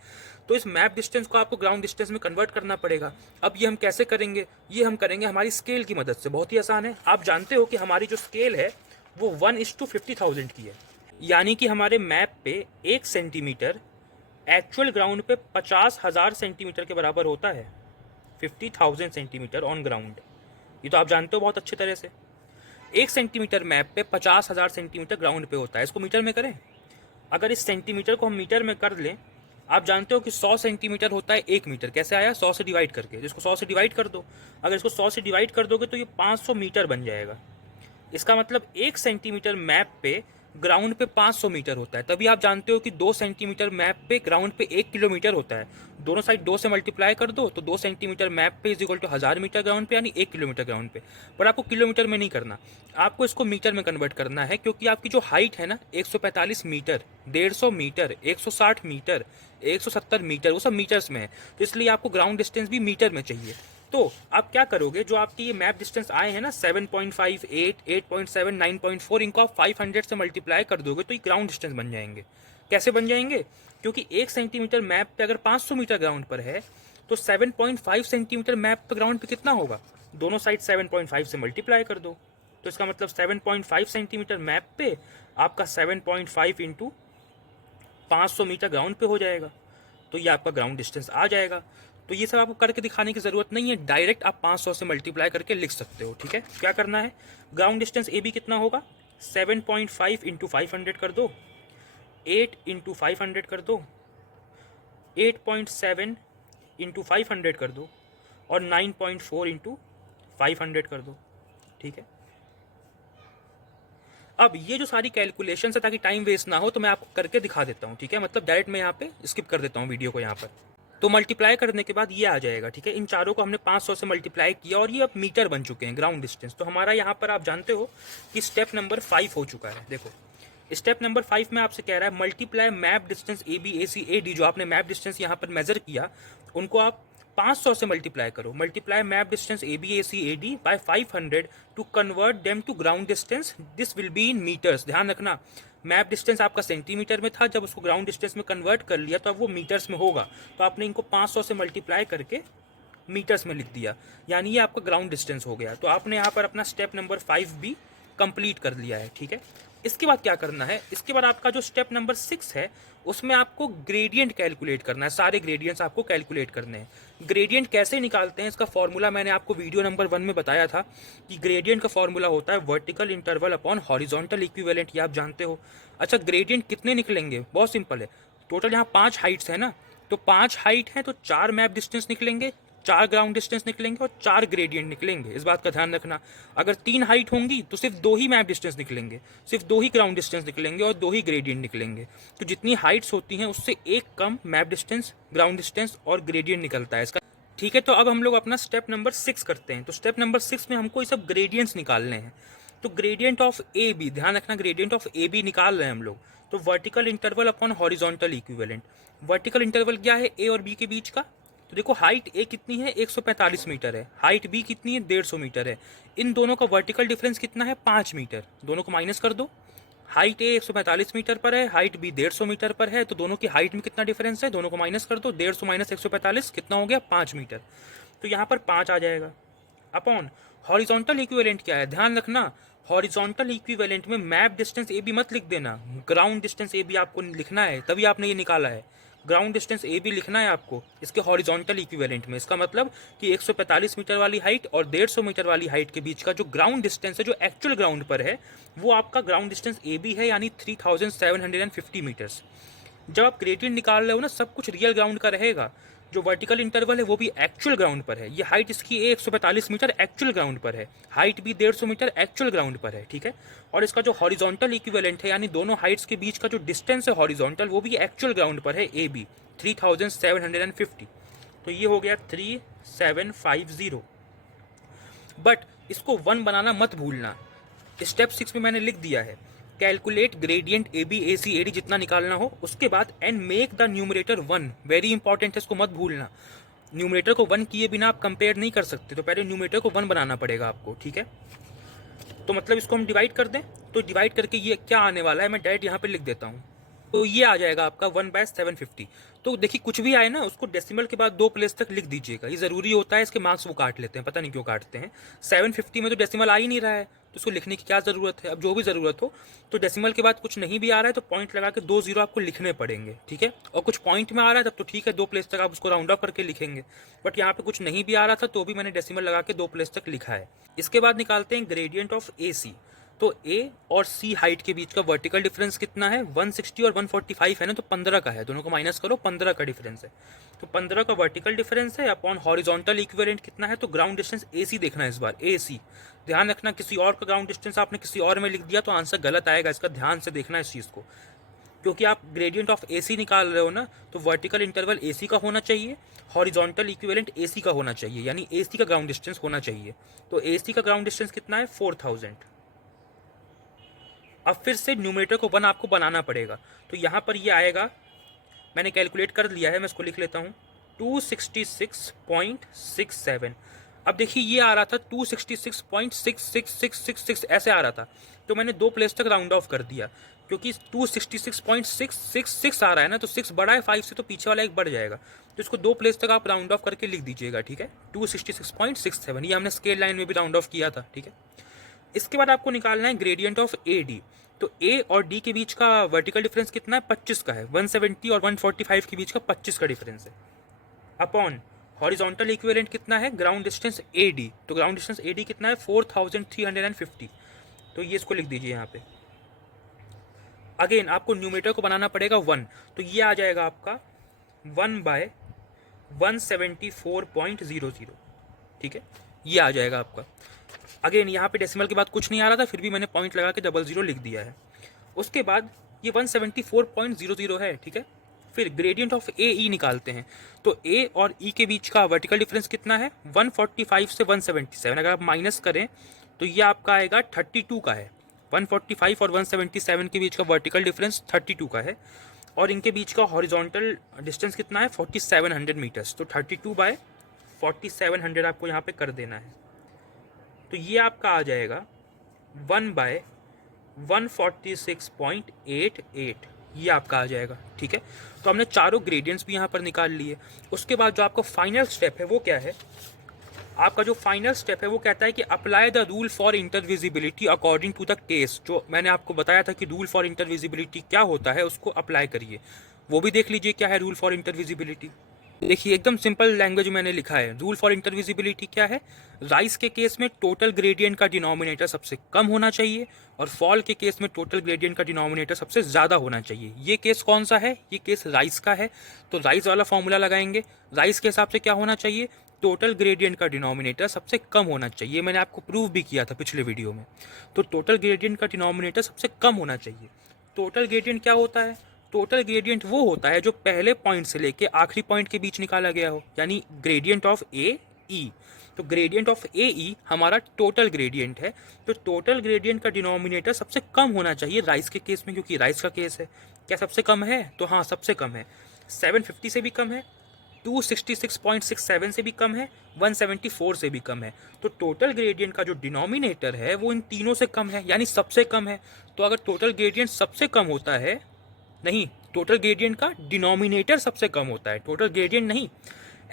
तो इस मैप डिस्टेंस को आपको ग्राउंड डिस्टेंस में कन्वर्ट करना पड़ेगा। अब ये हम कैसे करेंगे? ये हम करेंगे हमारी स्केल की मदद से, बहुत ही आसान है। आप जानते हो कि हमारी जो स्केल है वो 1:50,000 की है, यानी कि हमारे मैप पे 1 सेंटीमीटर एक्चुअल ग्राउंड पे 50,000 सेंटीमीटर के बराबर होता है। 50,000 सेंटीमीटर ऑन ग्राउंड, ये तो आप जानते हो बहुत अच्छे तरह से। 1 सेंटीमीटर मैप पे 50,000 सेंटीमीटर ग्राउंड पे होता है। इसको मीटर में करें, अगर इस सेंटीमीटर को हम मीटर में कर लें, आप जानते हो कि 100 सेंटीमीटर होता है 1 मीटर। कैसे आया? 100 से डिवाइड करके, जिसको 100 से डिवाइड कर दो। अगर इसको 100 से डिवाइड कर दोगे तो ये 500 मीटर बन जाएगा। इसका मतलब 1 सेंटीमीटर मैप पे ग्राउंड पे 500 मीटर होता है। तभी आप जानते हो कि 2 सेंटीमीटर मैप पे ग्राउंड पे 1 किलोमीटर होता है। दोनों साइड 2 से मल्टीप्लाई कर दो तो 2 सेंटीमीटर मैप पे is equal to 1000 metre ground पे, यानी 1 किलोमीटर ग्राउंड पे। पर आपको किलोमीटर में नहीं करना, आपको इसको मीटर में कन्वर्ट करना है, क्योंकि आपकी जो हाइट है ना 145 मीटर, 150 मीटर, 160 मीटर, 170 मीटर, वो सब मीटर्स में है। तो इसलिए आपको ग्राउंड डिस्टेंस भी मीटर में चाहिए। तो आप क्या करोगे, जो आपकी ये मैप डिस्टेंस आए हैं ना 7.5, 8, 8.7, 9.4, इनको आप 500 से मल्टीप्लाई कर दोगे तो ये ग्राउंड डिस्टेंस बन जाएंगे। कैसे बन जाएंगे? क्योंकि 1 सेंटीमीटर मैप पे अगर 500 मीटर ग्राउंड पर है तो 7.5 सेंटीमीटर मैप पे ग्राउंड पे कितना होगा? दोनों साइड 7.5 से मल्टीप्लाई कर दो, तो इसका मतलब 7.5 सेंटीमीटर मैप पे आपका 7.5 इंटू 500 मीटर ग्राउंड पे हो जाएगा, तो ये आपका ग्राउंड डिस्टेंस आ जाएगा। तो ये सब आपको करके दिखाने की ज़रूरत नहीं है, डायरेक्ट आप 500 से मल्टीप्लाई करके लिख सकते हो, ठीक है। क्या करना है, ग्राउंड डिस्टेंस ए बी कितना होगा? 7.5 इंटू 500 कर दो, 8 इंटू 500 कर दो, 8.7 इंटू 500 कर दो, और 9.4 इंटू 500 कर दो, ठीक है। अब ये जो सारी कैलकुलेशन है, ताकि टाइम वेस्ट ना हो, तो मैं आपको करके दिखा देता हूँ, ठीक है। मतलब डायरेक्ट मैं यहाँ पे स्किप कर देता हूँ वीडियो को यहाँ पर। तो मल्टीप्लाई करने के बाद ये आ जाएगा, ठीक है। इन चारों को हमने 500 से मल्टीप्लाई किया और ये अब मीटर बन चुके हैं ग्राउंड डिस्टेंस। तो हमारा यहाँ पर आप जानते हो कि स्टेप नंबर 5 हो चुका है। देखो स्टेप नंबर 5 में आपसे कह रहा है multiply map distance A B A C A D, जो आपने मैप डिस्टेंस यहाँ पर मेजर किया उनको आप 500 से मल्टीप्लाई करो। Multiply map distance A B A C A D by 500 to convert them to ground distance, this will be in metres. ध्यान रखना, मैप डिस्टेंस आपका सेंटीमीटर में था, जब उसको ग्राउंड डिस्टेंस में कन्वर्ट कर लिया तो अब वो मीटर्स में होगा। तो आपने इनको 500 से मल्टीप्लाई करके मीटर्स में लिख दिया, यानी ये आपका ग्राउंड डिस्टेंस हो गया। तो आपने यहाँ पर अपना स्टेप नंबर 5 भी कंप्लीट कर लिया है, ठीक है। इसके बाद क्या करना है, इसके बाद आपका जो स्टेप नंबर 6 है उसमें आपको ग्रेडियंट कैलकुलेट करना है, सारे ग्रेडियंट्स आपको कैलकुलेट करने हैं। ग्रेडियंट कैसे निकालते हैं इसका फॉर्मूला मैंने आपको वीडियो नंबर 1 में बताया था कि ग्रेडियंट का फॉर्मूला होता है vertical interval upon horizontal equivalent, ये आप जानते हो। अच्छा, ग्रेडियंट कितने निकलेंगे, बहुत सिंपल है। टोटल यहाँ 5 हाइट्स है ना, तो 5 हाइट है तो 4 मैप डिस्टेंस निकलेंगे, 4 ग्राउंड डिस्टेंस निकलेंगे और 4 ग्रेडियंट निकलेंगे। इस बात का ध्यान रखना। अगर 3 हाइट होंगी तो सिर्फ 2 ही मैप डिस्टेंस निकलेंगे, सिर्फ 2 ही ग्राउंड डिस्टेंस निकलेंगे और 2 ही ग्रेडियंट निकलेंगे। तो जितनी हाइट्स होती हैं उससे एक कम मैप डिस्टेंस, ग्राउंड डिस्टेंस और ग्रेडियंट निकलता है इसका। ठीक है, तो अब हम लोग अपना स्टेप नंबर 6 करते हैं। तो स्टेप नंबर 6 में हमको ये सब ग्रेडियंट्स निकालने हैं। तो ग्रेडियंट ऑफ ए बी, ध्यान रखना ग्रेडियंट ऑफ ए बी निकाल रहे हैं हम लोग। तो vertical interval upon horizontal equivalent. Vertical interval क्या है, ए और बी के बीच का। तो देखो हाइट ए कितनी है, 145 मीटर है, हाइट बी कितनी है, 150 मीटर है। इन दोनों का वर्टिकल डिफरेंस कितना है, 5 मीटर। दोनों को माइनस कर दो। हाइट ए 145 मीटर पर है, हाइट बी 150 मीटर पर है, तो दोनों की हाइट में कितना डिफरेंस है, दोनों को माइनस कर दो। 150 माइनस 145 कितना हो गया, 5 मीटर। तो यहाँ पर 5 आ जाएगा। अपॉन हॉरिजॉन्टल इक्विवेलेंट क्या है, ध्यान रखना हॉरिजॉन्टल इक्विवेलेंट में मैप डिस्टेंस ए बी मत लिख देना, ग्राउंड डिस्टेंस ए बी आपको लिखना है, तभी आपने ये निकाला है। ग्राउंड डिस्टेंस ए बी लिखना है आपको इसके हॉरिजॉन्टल इक्विवेलेंट में। इसका मतलब कि 145 मीटर वाली हाइट और 150 मीटर वाली हाइट के बीच का जो ग्राउंड डिस्टेंस है, जो एक्चुअल ग्राउंड पर है, वो आपका ग्राउंड डिस्टेंस ए बी है, यानी 3750 मीटर्स। जब आप ग्रेडियंट निकाल रहे हो ना, सब कुछ रियल ग्राउंड का रहेगा। जो वर्टिकल इंटरवल है वो भी एक्चुअल ग्राउंड पर है। ये हाइट इसकी 145 मीटर एक्चुअल ग्राउंड पर है, हाइट भी 150 मीटर एक्चुअल ग्राउंड पर है, ठीक है। और इसका जो हॉरिजॉन्टल इक्विवेलेंट है, यानी दोनों हाइट्स के बीच का जो डिस्टेंस है हॉरिजॉन्टल, वो भी एक्चुअल ग्राउंड पर है, ए बी 3750। तो ये हो गया 3750। बट इसको 1 बनाना मत भूलना। स्टेप 6 में मैंने लिख दिया है calculate gradient A B A C A D, जितना निकालना हो। उसके बाद and make the numerator 1, very important है, इसको मत भूलना। न्यूमरेटर को 1 किए बिना आप कंपेयर नहीं कर सकते, तो पहले न्यूमरेटर को 1 बनाना पड़ेगा आपको, ठीक है। तो मतलब इसको हम डिवाइड कर दें, तो डिवाइड करके ये क्या आने वाला है मैं डायरेक्ट यहाँ पे लिख देता हूँ। तो ये आ जाएगा आपका 1/750। तो देखिए कुछ भी आए ना उसको डेसिमल के बाद 2 प्लेस तक लिख दीजिएगा, ये ज़रूरी होता है। इसके मार्क्स वो काट लेते हैं, पता नहीं क्यों काटते हैं। 750 में तो डेसिमल आ ही नहीं रहा है, तो उसको लिखने की क्या ज़रूरत है। अब जो भी ज़रूरत हो, तो डेसिमल के बाद कुछ नहीं भी आ रहा है तो पॉइंट लगा के 2 0 आपको लिखने पड़ेंगे, ठीक है। और कुछ पॉइंट में आ रहा है तब तो ठीक है, 2 प्लेस तक आप उसको राउंड ऑफ करके लिखेंगे। बट यहाँ पे कुछ नहीं भी आ रहा था तो भी मैंने डेसिमल लगा के 2 प्लेस तक लिखा है। इसके बाद निकालते हैं ग्रेडियंट ऑफ ए सी। तो ए और सी हाइट के बीच का वर्टिकल डिफरेंस कितना है, 160 और 145 है ना, तो 15 का है। दोनों को माइनस करो, 15 का डिफरेंस है। तो 15 का वर्टिकल डिफरेंस है अपॉन हॉरिजॉन्टल इक्विवेलेंट कितना है, तो ग्राउंड डिस्टेंस ए सी देखना है इस बार, ए सी। ध्यान रखना किसी और का ग्राउंड डिस्टेंस आपने किसी और में लिख दिया तो आंसर गलत आएगा, इसका ध्यान से देखना इस चीज़ को। क्योंकि आप ग्रेडियंट ऑफ ए सी निकाल रहे हो ना, तो वर्टिकल इंटरवल ए सी का होना चाहिए, हॉरिजॉन्टल इक्विवेलेंट ए सी का होना चाहिए, यानी ए सी का ग्राउंड डिस्टेंस होना चाहिए। तो ए सी का ग्राउंड डिस्टेंस कितना है, 4000। अब फिर से न्यूमरेटर को 1 आपको बनाना पड़ेगा। तो यहाँ पर ये आएगा, मैंने कैलकुलेट कर लिया है, मैं इसको लिख लेता हूँ, 266.67। अब देखिए ये आ रहा था 266.66666 ऐसे आ रहा था, तो मैंने 2 प्लेस तक राउंड ऑफ कर दिया। क्योंकि 266.666 आ रहा है ना, तो 6 बड़ा है 5 से, तो पीछे वाला एक बढ़ जाएगा। तो इसको 2 प्लेस तक आप राउंड ऑफ करके लिख दीजिएगा, ठीक है। 266.67, ये हमने स्केल लाइन में भी राउंड ऑफ किया था, ठीक है। इसके बाद आपको निकालना है ग्रेडियंट ऑफ ए डी। तो ए और डी के बीच का वर्टिकल डिफरेंस कितना है, 25 का है। 170 और 145 के बीच का 25 का डिफरेंस है। अपॉन हॉरिजॉन्टल इक्विवेलेंट कितना है, ग्राउंड डिस्टेंस ए डी। तो ग्राउंड डिस्टेंस ए डी कितना है, 4350। तो ये इसको लिख दीजिए यहाँ पे। अगेन आपको न्यूमरेटर को बनाना पड़ेगा 1, तो ये आ जाएगा आपका 1/174.00, ठीक है। ये आ जाएगा आपका। अगेन यहाँ पे डेसिमल के बाद कुछ नहीं आ रहा था, फिर भी मैंने पॉइंट लगा के 00 लिख दिया है। उसके बाद ये 174.00 है, ठीक है। फिर ग्रेडियंट ऑफ ए ई निकालते हैं। तो ए और ई के बीच का वर्टिकल डिफरेंस कितना है, 145 से 177। अगर आप माइनस करें तो ये आपका आएगा 32 का है। 145 और 177 के बीच का वर्टिकल डिफरेंस 32 का है। और इनके बीच का हॉरिजॉन्टल डिस्टेंस कितना है, 4700 मीटर्स। तो 32/4700 आपको यहाँ पे कर देना है। तो ये आपका आ जाएगा 1/146.88, ये आपका आ जाएगा, ठीक है। तो हमने चारों ग्रेडियंट्स भी यहाँ पर निकाल लिए। उसके बाद जो आपका फाइनल स्टेप है वो क्या है, आपका जो फाइनल स्टेप है वो कहता है कि apply the rule for intervisibility according to the case. जो मैंने आपको बताया था कि रूल फॉर इंटरविजिबिलिटी क्या होता है उसको अप्लाई करिए, वो भी देख लीजिए क्या है रूल फॉर इंटरविजिबिलिटी। देखिए एकदम सिंपल लैंग्वेज मैंने लिखा है, रूल फॉर इंटरविजिबिलिटी क्या है। राइज के केस में टोटल ग्रेडियंट का डिनोमिनेटर सबसे कम होना चाहिए और फॉल के केस में टोटल ग्रेडियंट का डिनोमिनेटर सबसे ज़्यादा होना चाहिए। ये केस कौन सा है, ये केस राइज का है, तो राइज वाला फॉर्मूला लगाएंगे। राइज के हिसाब से क्या होना चाहिए, टोटल ग्रेडियंट का डिनोमिनेटर सबसे कम होना चाहिए। मैंने आपको प्रूव भी किया था पिछले वीडियो में। तो टोटल ग्रेडियंट का डिनोमिनेटर सबसे कम होना चाहिए। टोटल ग्रेडियंट क्या होता है, टोटल ग्रेडियंट वो होता है जो पहले पॉइंट से लेके आखिरी पॉइंट के बीच निकाला गया हो, यानी ग्रेडियंट ऑफ ए ई। तो ग्रेडियंट ऑफ ए ई हमारा टोटल ग्रेडियंट है। तो टोटल ग्रेडियंट का डिनोमिनेटर सबसे कम होना चाहिए राइस के केस में, क्योंकि राइस का केस है। क्या सबसे कम है, तो हाँ सबसे कम है। 750 से भी कम है, 266.67 से भी कम है, 174 से भी कम है। तो टोटल ग्रेडियंट का जो डिनोमिनेटर है वो इन तीनों से कम है, यानी सबसे कम है। तो अगर टोटल ग्रेडियंट सबसे कम होता है, नहीं, टोटल ग्रेडियंट का डिनोमिनेटर सबसे कम होता है, टोटल ग्रेडियंट नहीं।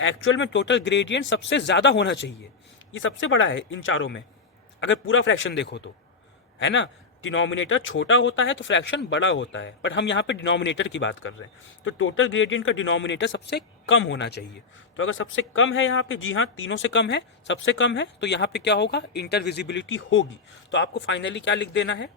एक्चुअल में टोटल ग्रेडियंट सबसे ज़्यादा होना चाहिए, ये सबसे बड़ा है इन चारों में। अगर पूरा फ्रैक्शन देखो तो, है ना, डिनोमिनेटर छोटा होता है तो फ्रैक्शन बड़ा होता है, बट हम यहाँ पे डिनोमिनेटर की बात कर रहे हैं। तो टोटल ग्रेडियंट का डिनोमिनेटर सबसे कम होना चाहिए। तो अगर सबसे कम है यहाँ पे, जी हाँ तीनों से कम है, सबसे कम है, तो यहाँ पे क्या होगा, इंटरविजिबिलिटी होगी। तो आपको फाइनली क्या लिख देना है,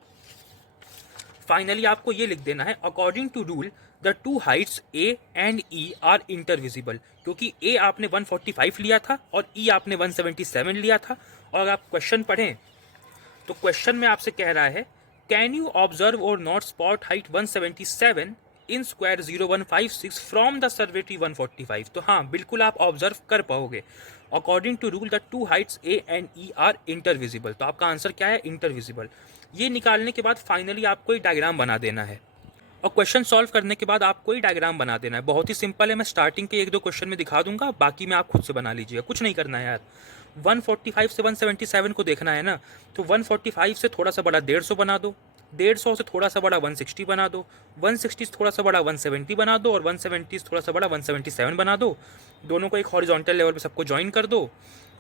फाइनली आपको ये लिख देना है according to rule the two heights A and E are intervisible. क्योंकि ए आपने 145 लिया था और ई आपने 177 लिया था। और अगर आप क्वेश्चन पढ़ें तो क्वेश्चन में आपसे कह रहा है can you observe or not spot height 177 in square 0156 from the observatory 145। तो हाँ बिल्कुल आप ऑब्जर्व कर पाओगे। According to rule the two heights A and E are intervisible. तो आपका आंसर क्या है, इंटरविजिबल। ये निकालने के बाद फाइनली आपको एक डायग्राम बना देना है और क्वेश्चन सॉल्व करने के बाद आपको ही डायग्राम बना देना है। बहुत ही सिंपल है, मैं स्टार्टिंग के एक दो क्वेश्चन में दिखा दूंगा, बाकी में आप खुद से बना लीजिएगा, कुछ नहीं करना है यार। 145 से 177 को देखना है ना, तो 145 से थोड़ा सा बड़ा 150 बना दो, 150 से थोड़ा सा बड़ा 160 बना दो, 160 से थोड़ा सा बड़ा 170 बना दो और 170 से थोड़ा सा बड़ा 177 बना दो। दोनों को एक हॉरिजॉन्टल लेवल पे सबको ज्वाइन कर दो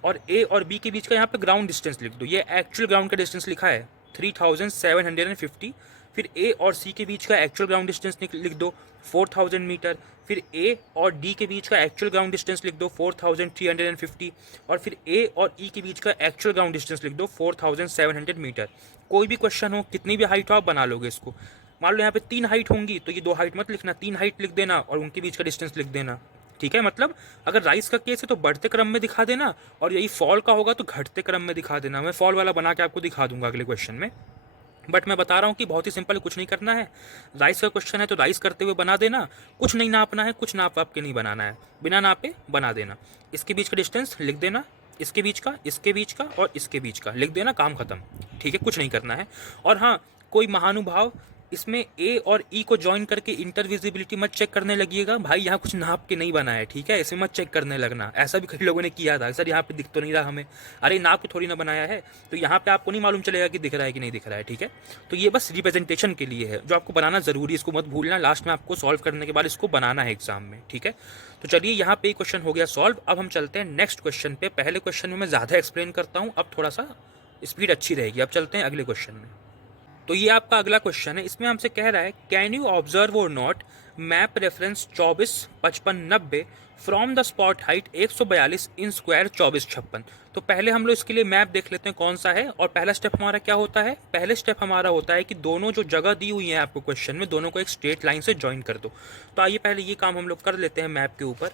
और ए और बी के बीच का यहाँ पे ग्राउंड डिस्टेंस लिख दो। ये एक्चुअल ग्राउंड का डिस्टेंस लिखा है 3750। फिर ए और सी के बीच का एक्चुअल ग्राउंड डिस्टेंस लिख दो 4000 मीटर। फिर ए और डी के बीच का एक्चुअल ग्राउंड डिस्टेंस लिख दो 4350। और फिर ए और ई के बीच का एक्चुअल ग्राउंड डिस्टेंस लिख दो 4700 मीटर। कोई भी क्वेश्चन हो, कितनी भी हाइट हो, आप बना लोगे इसको। मान लो यहाँ पे 3 हाइट होंगी तो ये 2 हाइट मत लिखना, 3 हाइट लिख देना और उनके बीच का डिस्टेंस लिख देना। ठीक है, मतलब अगर राइस का केस है तो बढ़ते क्रम में दिखा देना और यही फॉल का होगा तो घटते क्रम में दिखा देना। मैं फॉल वाला बना के आपको दिखा दूंगा अगले क्वेश्चन में, बट मैं बता रहा हूँ कि बहुत ही सिंपल है, कुछ नहीं करना है। राइस का क्वेश्चन है तो राइस करते हुए बना देना, कुछ नहीं नापना है, कुछ नाप आपके नहीं बनाना है, बिना नापे बना देना। इसके बीच का डिस्टेंस लिख देना, इसके बीच का, इसके बीच का और इसके बीच का लिख देना, काम खत्म। ठीक है, कुछ नहीं करना है। और हाँ, कोई महानुभाव इसमें ए और ई को ज्वाइन करके इंटरविजिबिलिटी मत चेक करने लगिएगा भाई, यहाँ कुछ नाप के नहीं बना है, ठीक है, इसे मत चेक करने लगना। ऐसा भी कई लोगों ने किया था, सर यहाँ पे दिख तो नहीं रहा हमें, अरे नाप के थोड़ी ना बनाया है, तो यहाँ पे आपको नहीं मालूम चलेगा कि दिख रहा है कि नहीं दिख रहा है। ठीक है, तो ये बस रिप्रेजेंटेशन के लिए है, जो आपको बनाना जरूरी है, इसको मत भूलना, लास्ट में आपको सॉल्व करने के बाद इसको बनाना है एग्जाम में। ठीक है, तो चलिए यहाँ पे क्वेश्चन हो गया सॉल्व। अब हम चलते हैं नेक्स्ट क्वेश्चन पे। पहले क्वेश्चन में मैं ज़्यादा एक्सप्लेन करता हूँ, अब थोड़ा सा स्पीड अच्छी रहेगी। अब चलते हैं अगले क्वेश्चन में। तो ये आपका अगला क्वेश्चन है, इसमें हमसे कह रहा है कैन यू ऑब्जर्व और note map reference 245590 from the spot height 142 in square 2456। तो पहले हम लोग इसके लिए मैप देख लेते हैं कौन सा है। और पहला स्टेप हमारा क्या होता है, पहले स्टेप हमारा होता है कि दोनों जो जगह दी हुई है आपको क्वेश्चन में, दोनों को एक स्ट्रेट लाइन से ज्वाइन कर दो। तो आइए पहले ये काम हम लोग कर लेते हैं मैप के ऊपर।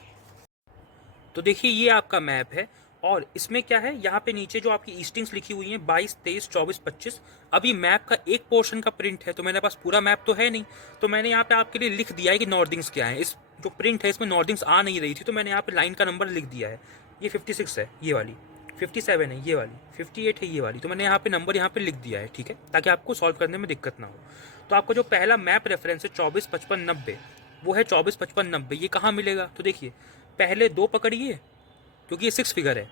तो देखिए ये आपका मैप है और इसमें क्या है, यहाँ पे नीचे जो आपकी ईस्टिंग्स लिखी हुई हैं 22, 23, 24, 25। अभी मैप का एक पोर्शन का प्रिंट है, तो मेरे पास पूरा मैप तो है नहीं, तो मैंने यहाँ पे आपके लिए लिख दिया है कि नॉर्दिंग्स क्या है। इस जो प्रिंट है इसमें नॉर्दिंग्स आ नहीं रही थी, तो मैंने यहाँ पे लाइन का नंबर लिख दिया है। ये 56 है ये वाली, 57 है ये वाली, 58 है ये वाली, तो मैंने यहाँ पे नंबर यहाँ पे लिख दिया है। ठीक है, ताकि आपको सॉल्व करने में दिक्कत ना हो। तो आपका जो पहला मैप रेफरेंस है 245590, वो है 245590। ये कहाँ मिलेगा, तो देखिए पहले 2 पकड़िए क्योंकि ये 6 फिगर है।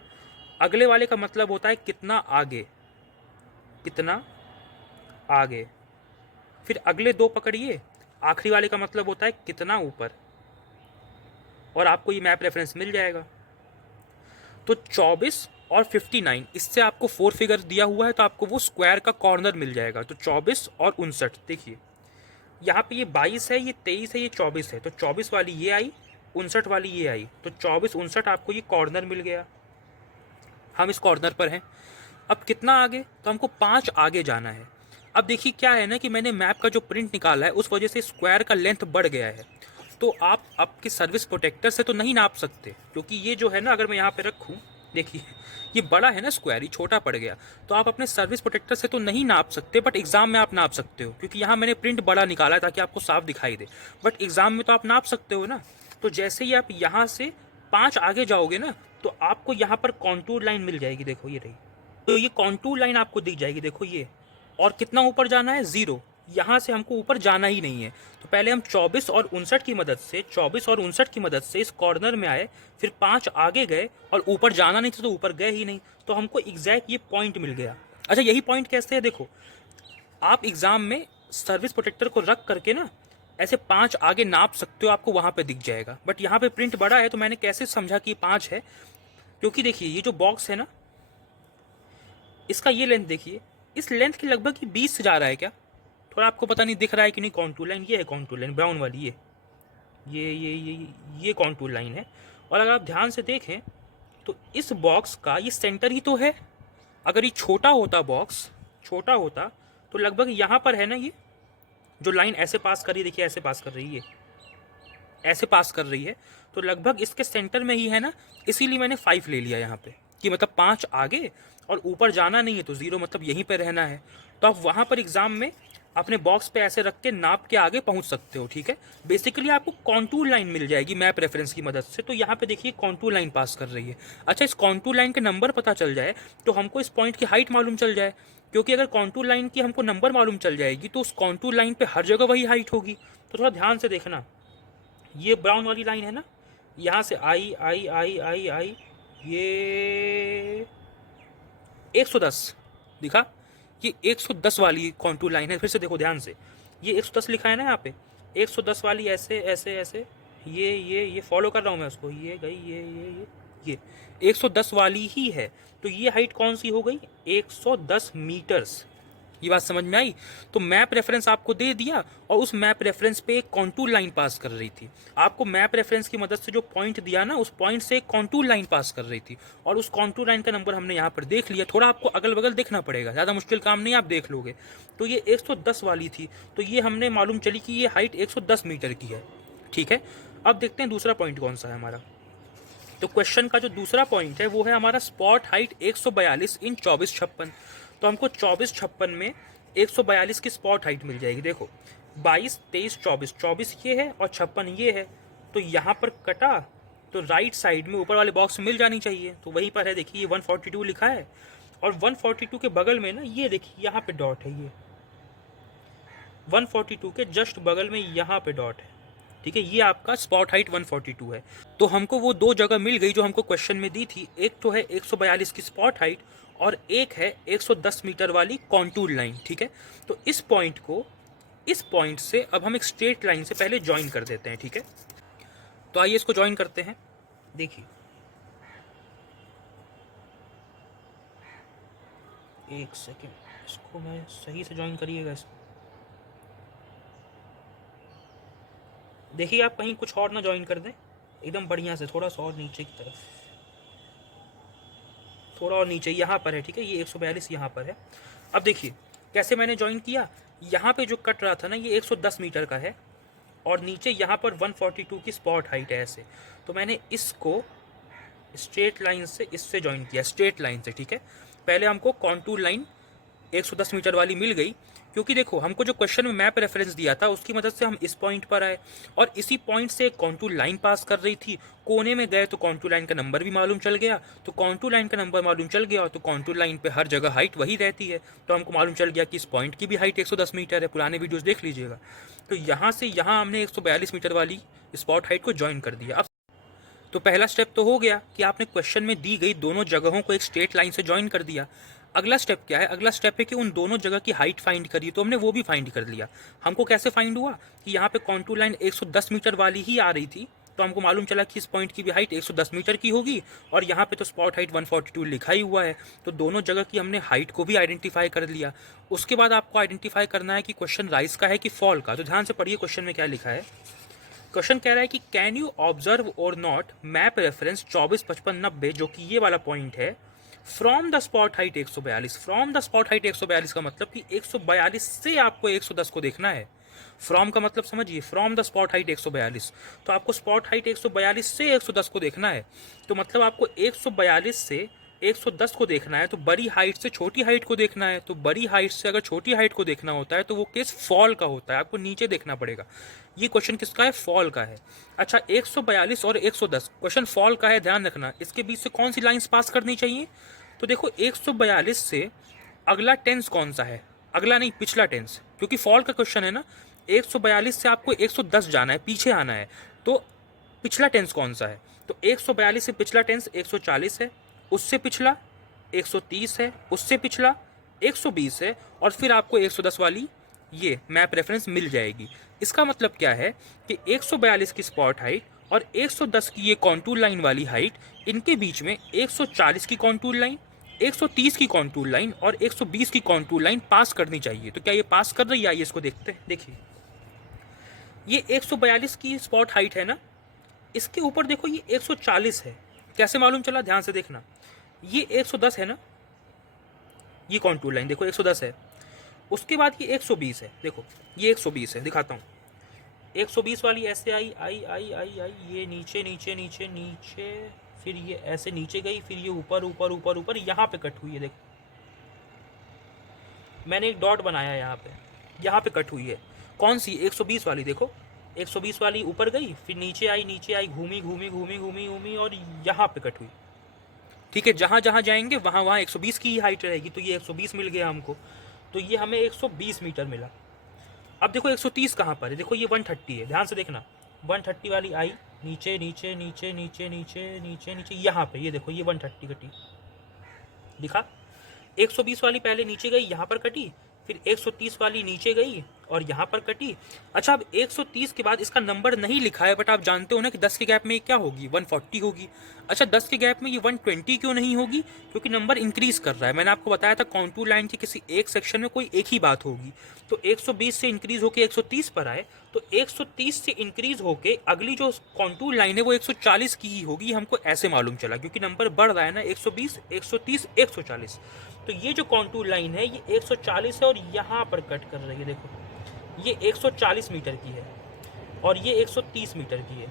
अगले वाले का मतलब होता है कितना आगे, कितना आगे। फिर अगले 2 पकड़िए, आखिरी वाले का मतलब होता है कितना ऊपर, और आपको ये मैप रेफरेंस मिल जाएगा। तो 24 और 59, इससे आपको 4 फिगर दिया हुआ है तो आपको वो स्क्वायर का कॉर्नर मिल जाएगा। तो 24 और 59, देखिए यहाँ पे ये 22 है, ये 23 है, ये 24 है, तो 24 वाली ये आई, 59 वाली ये आई, तो 24 59 आपको ये कॉर्नर मिल गया। हम इस कॉर्नर पर हैं। अब कितना आगे, तो हमको 5 आगे जाना है। अब देखिए क्या है ना कि मैंने मैप का जो प्रिंट निकाला है उस वजह से स्क्वायर का लेंथ बढ़ गया है। तो आप आपके सर्विस प्रोटेक्टर से तो नहीं नाप सकते, क्योंकि ये जो है ना, अगर मैं यहाँ पे रखूँ, देखिए ये बड़ा है ना स्क्वायर, ये छोटा पड़ गया। तो आप अपने सर्विस प्रोटेक्टर से तो नहीं नाप सकते, बट एग्जाम में आप नाप सकते हो, क्योंकि यहाँ मैंने प्रिंट बड़ा निकाला है ताकि आपको साफ दिखाई दे। बट एग्जाम में तो आप नाप सकते हो ना। तो जैसे ही आप यहाँ से 5 आगे जाओगे ना, तो आपको यहाँ पर कॉन्टूर लाइन मिल जाएगी, देखो ये रही। तो ये कॉन्टूर लाइन आपको दिख जाएगी, देखो ये। और कितना ऊपर जाना है, 0। यहाँ से हमको ऊपर जाना ही नहीं है। तो पहले हम 24 और 59 की मदद से, 24 और 59 की मदद से इस कॉर्नर में आए, फिर 5 आगे गए, और ऊपर जाना नहीं था तो ऊपर गए ही नहीं, तो हमको एग्जैक्ट ये पॉइंट मिल गया। अच्छा, यही पॉइंट कैसे है, देखो आप एग्जाम में सर्विस प्रोटेक्टर को रख करके ना ऐसे 5 आगे नाप सकते हो, आपको वहाँ पे दिख जाएगा। बट यहाँ पे प्रिंट बड़ा है तो मैंने कैसे समझा कि 5 है, क्योंकि देखिए ये जो बॉक्स है ना, इसका ये लेंथ देखिए, इस लेंथ की लगभग ही 20 से जा रहा है क्या, थोड़ा आपको पता नहीं दिख रहा है कि नहीं। कॉन्टूर लाइन ये है, कॉन्टूर लाइन ब्राउन वाली, ये कॉन्टूर लाइन है। और अगर आप ध्यान से देखें तो इस बॉक्स का ये सेंटर ही तो है। अगर ये छोटा होता, बॉक्स छोटा होता, तो लगभग यहाँ पर है ना, ये जो लाइन ऐसे पास कर रही है, देखिए ऐसे पास कर रही है, ऐसे पास कर रही है, तो लगभग इसके सेंटर में ही है ना। इसीलिए मैंने 5 ले लिया यहाँ पे, कि मतलब 5 आगे और ऊपर जाना नहीं है, तो 0 मतलब यहीं पे रहना है। तो आप वहाँ पर एग्जाम में अपने बॉक्स पे ऐसे रख के नाप के आगे पहुँच सकते हो, ठीक है। बेसिकली आपको कॉन्टूर लाइन मिल जाएगी मैप रेफरेंस की मदद से। तो यहाँ पे देखिए कॉन्टूर लाइन पास कर रही है। अच्छा, इस कॉन्टूर लाइन के नंबर पता चल जाए तो हमको इस पॉइंट की हाइट मालूम चल जाए, क्योंकि अगर कॉन्टूर लाइन की हमको नंबर मालूम चल जाएगी तो उस कॉन्टूर लाइन पे हर जगह वही हाइट होगी। तो थोड़ा ध्यान से देखना, ये ब्राउन वाली लाइन है ना, यहाँ से आई आई आई आई आई, ये 110 दिखा, ये 110 वाली कॉन्टूर लाइन है। फिर से देखो ध्यान से, ये 110 लिखा है ना यहाँ पे, 110 वाली ऐसे ऐसे ऐसे, ये फॉलो कर रहा हूँ मैं उसको, ये गई, ये 110 वाली ही है। तो ये हाइट कौन सी हो गई, 110 मीटर्स। ये बात समझ में आई। तो मैप रेफरेंस आपको दे दिया, और उस मैप रेफरेंस पे एक कॉन्टूर लाइन पास कर रही थी। आपको मैप रेफरेंस की मदद से जो पॉइंट दिया ना, उस पॉइंट से एक कॉन्टूर लाइन पास कर रही थी, और उस कॉन्टूर लाइन का नंबर हमने यहाँ पर देख लिया। थोड़ा आपको अगल बगल देखना पड़ेगा, ज़्यादा मुश्किल काम नहीं, आप देख लोगे। तो ये 110 वाली थी, तो ये हमने मालूम चली कि ये हाइट 110 मीटर की है, ठीक है। अब देखते हैं दूसरा पॉइंट कौन सा है हमारा। तो क्वेश्चन का जो दूसरा पॉइंट है वो है हमारा स्पॉट हाइट 142 इन 2456। तो हमको 2456 में 142 की स्पॉट हाइट मिल जाएगी। देखो 22 23 24, 24 ये है और 56 ये है। तो यहाँ पर कटा तो राइट साइड में ऊपर वाले बॉक्स में मिल जानी चाहिए, तो वहीं पर है। देखिए ये 142 लिखा है, और 142 के बगल में ना ये देखिए यहाँ पे डॉट है, ये 142 के जस्ट बगल में यहाँ पे डॉट है, ठीक है। ये आपका स्पॉट हाइट 142 है। तो हमको वो दो जगह मिल गई जो हमको क्वेश्चन में दी थी। एक तो है 142 की स्पॉट हाइट, और एक है 110 मीटर वाली कॉन्टूर लाइन, ठीक है। तो इस पॉइंट को इस पॉइंट से अब हम एक स्ट्रेट लाइन से पहले ज्वाइन कर देते हैं, ठीक है। तो आइए इसको ज्वाइन करते हैं। देखिए एक सेकेंड, इसको मैं सही से ज्वाइन करिएगा इसको। देखिए आप कहीं कुछ और ना ज्वाइन कर दें, एकदम बढ़िया से, थोड़ा सा और नीचे की तरफ, थोड़ा और नीचे, यहाँ पर है, ठीक है। ये 142 यहाँ पर है। अब देखिए कैसे मैंने ज्वाइन किया। यहाँ पे जो कट रहा था ना, ये 110 मीटर का है, और नीचे यहाँ पर 142 की स्पॉट हाइट है ऐसे। तो मैंने इसको स्ट्रेट लाइन से इससे ज्वाइन किया, स्ट्रेट लाइन से, ठीक है। पहले हमको कॉन्टूर लाइन 110 मीटर वाली मिल गई, क्योंकि देखो हमको जो क्वेश्चन में मैप रेफरेंस दिया था उसकी मदद से हम इस पॉइंट पर आए, और इसी पॉइंट से एक कॉन्टूर लाइन पास कर रही थी। कोने में गए तो कॉन्टूर लाइन का नंबर भी मालूम चल गया, तो कॉन्टूर लाइन का नंबर मालूम चल गया, तो कॉन्टूर लाइन पे हर जगह हाइट वही रहती है। तो हमको मालूम चल गया कि इस पॉइंट की भी हाइट 110 मीटर है, पुराने वीडियोज़ देख लीजिएगा। तो यहाँ से यहाँ हमने 142 मीटर वाली स्पॉट हाइट को ज्वाइन कर दिया। अब तो पहला स्टेप तो हो गया कि आपने क्वेश्चन में दी गई दोनों जगहों को एक स्ट्रेट लाइन से ज्वाइन कर दिया। अगला स्टेप क्या है, अगला स्टेप है कि उन दोनों जगह की हाइट फाइंड करिए। तो हमने वो भी फाइंड कर लिया। हमको कैसे फाइंड हुआ कि यहाँ पे कॉन्टूर लाइन 110 मीटर वाली ही आ रही थी, तो हमको मालूम चला कि इस पॉइंट की भी हाइट 110 मीटर की होगी और यहाँ पे तो स्पॉट हाइट 142 लिखा ही हुआ है, तो दोनों जगह की हमने हाइट को भी आइडेंटिफाई कर लिया। उसके बाद आपको आइडेंटिफाई करना है कि क्वेश्चन राइज का है कि फॉल का। तो ध्यान से पढ़िए क्वेश्चन में क्या लिखा है। क्वेश्चन कह रहा है कि can you observe or not map reference 24, 55, 90, जो कि ये वाला पॉइंट है, from the spot height 142। From the spot height 142 का मतलब कि 142 से आपको 110 को देखना है। फ्रॉम का मतलब समझिए, फ्रॉम द स्पॉट हाइट 142, तो आपको स्पॉट हाइट 142 से 110 को देखना है। तो मतलब आपको 142 से 110 को देखना है, तो बड़ी हाइट से छोटी हाइट को देखना है। तो बड़ी हाइट से अगर छोटी हाइट को देखना होता है तो वो केस फॉल का होता है, आपको नीचे देखना पड़ेगा। ये क्वेश्चन किसका है? फॉल का है। अच्छा, 142 और 110, क्वेश्चन फॉल का है, ध्यान रखना। इसके बीच से कौन सी लाइंस पास करनी चाहिए? तो देखो 142 से अगला टेंस कौन सा है? अगला नहीं, पिछला टेंस, क्योंकि फॉल का क्वेश्चन है ना। 142 से आपको 110 जाना है, पीछे आना है, तो पिछला टेंस कौन सा है? तो 142 से पिछला टेंस 140 है, उससे पिछला 130 है, उससे पिछला 120 है, और फिर आपको 110 वाली ये मैप रेफरेंस मिल जाएगी। इसका मतलब क्या है कि 142 की स्पॉट हाइट और 110 की ये कॉन्टूर लाइन वाली हाइट, इनके बीच में 140 की कॉन्टूर लाइन, 130 की कॉन्टूर लाइन और 120 की कॉन्टूर लाइन पास करनी चाहिए। तो क्या ये पास कर रही है? आइए इसको देखते हैं। देखिए, ये 142 की स्पॉट हाइट है ना, इसके ऊपर देखो ये 140 है। कैसे मालूम चला? ध्यान से देखना। ये 110 है ना, ये कॉन्टूर लाइन देखो 110 है। उसके बाद ये 120 है, देखो ये 120 है, दिखाता हूँ। 120 वाली ऐसे आई आई आई आई आई, ये नीचे नीचे नीचे नीचे, फिर ये ऐसे नीचे गई, फिर ये ऊपर ऊपर ऊपर ऊपर, यहाँ पे कट हुई है। देखो मैंने एक डॉट बनाया है यहाँ पे कट हुई है। कौन सी? 120 वाली। देखो 120 वाली ऊपर गई, फिर नीचे आई, घूमी घूमी घूमी घूमी घूमी और यहाँ पे कट हुई। ठीक है, जहाँ जहाँ जाएंगे वहाँ वहाँ 120 की हाइट रहेगी, तो ये 120 मिल गया हमको। तो ये हमें 120 मीटर मिला। अब देखो 130 कहाँ पर है? देखो ये 130 है, ध्यान से देखना। 130 वाली आई, नीचे नीचे नीचे नीचे नीचे नीचे नीचे, यहाँ पे ये देखो ये 130 कटी, दिखा। 120 वाली पहले नीचे गई, यहाँ पर कटी, फिर 130 वाली नीचे गई और यहाँ पर कटी। अच्छा, अब 130 के बाद इसका नंबर नहीं लिखा है, बट आप जानते हो ना कि 10 के गैप में ये क्या होगी? 140 होगी। अच्छा, 10 के गैप में ये 120 क्यों नहीं होगी? क्योंकि नंबर इंक्रीज कर रहा है। मैंने आपको बताया था कॉन्टूर लाइन के किसी एक सेक्शन में कोई एक ही बात होगी। तो 120 से इंक्रीज होकर 130 पर आए, तो 130 से इंक्रीज होके अगली जो कॉन्टूर लाइन है वो 140 की ही होगी। हमको ऐसे मालूम चला, क्योंकि नंबर बढ़ रहा है ना, 120, 130, 140। तो ये जो कॉन्टूर लाइन है ये 140 है और यहाँ पर कट कर रही है। देखो ये 140 मीटर की है और ये 130 मीटर की है।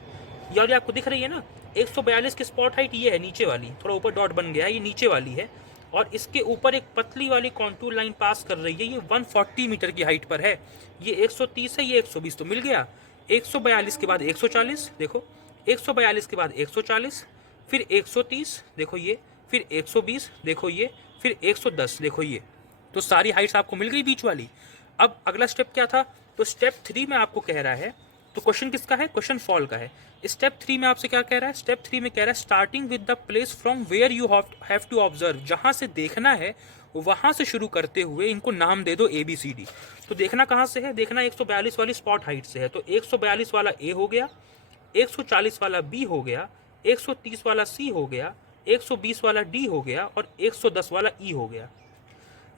ये आपको दिख रही है ना। 142 की स्पॉट हाइट ये है, नीचे वाली, थोड़ा ऊपर डॉट बन गया है, ये नीचे वाली है। और इसके ऊपर एक पतली वाली कॉन्टूर लाइन पास कर रही है, ये 140 मीटर की हाइट पर है। ये 130 है, ये 120, तो मिल गया। 142 के बाद 140, देखो 142 के बाद 140, फिर 130, देखो ये, फिर 120, देखो ये, फिर 110, देखो ये। तो सारी हाइट्स आपको मिल गई बीच वाली। अब अगला स्टेप क्या था? तो स्टेप 3 में आपको कह रहा है, तो क्वेश्चन किसका है? क्वेश्चन फॉल का है। स्टेप 3 में आपसे क्या कह रहा है? स्टेप 3 में कह रहा है starting with the place from where you have to observe. जहां से देखना है वहां से शुरू करते हुए इनको नाम दे दो ABCD। तो देखना कहां से है? देखना 142 वाली स्पॉट हाइट से है, तो 142 वाला A हो गया, 140 वाला B हो गया, 130 वाला C हो गया, 120 वाला D हो गया और 110 वाला E हो गया।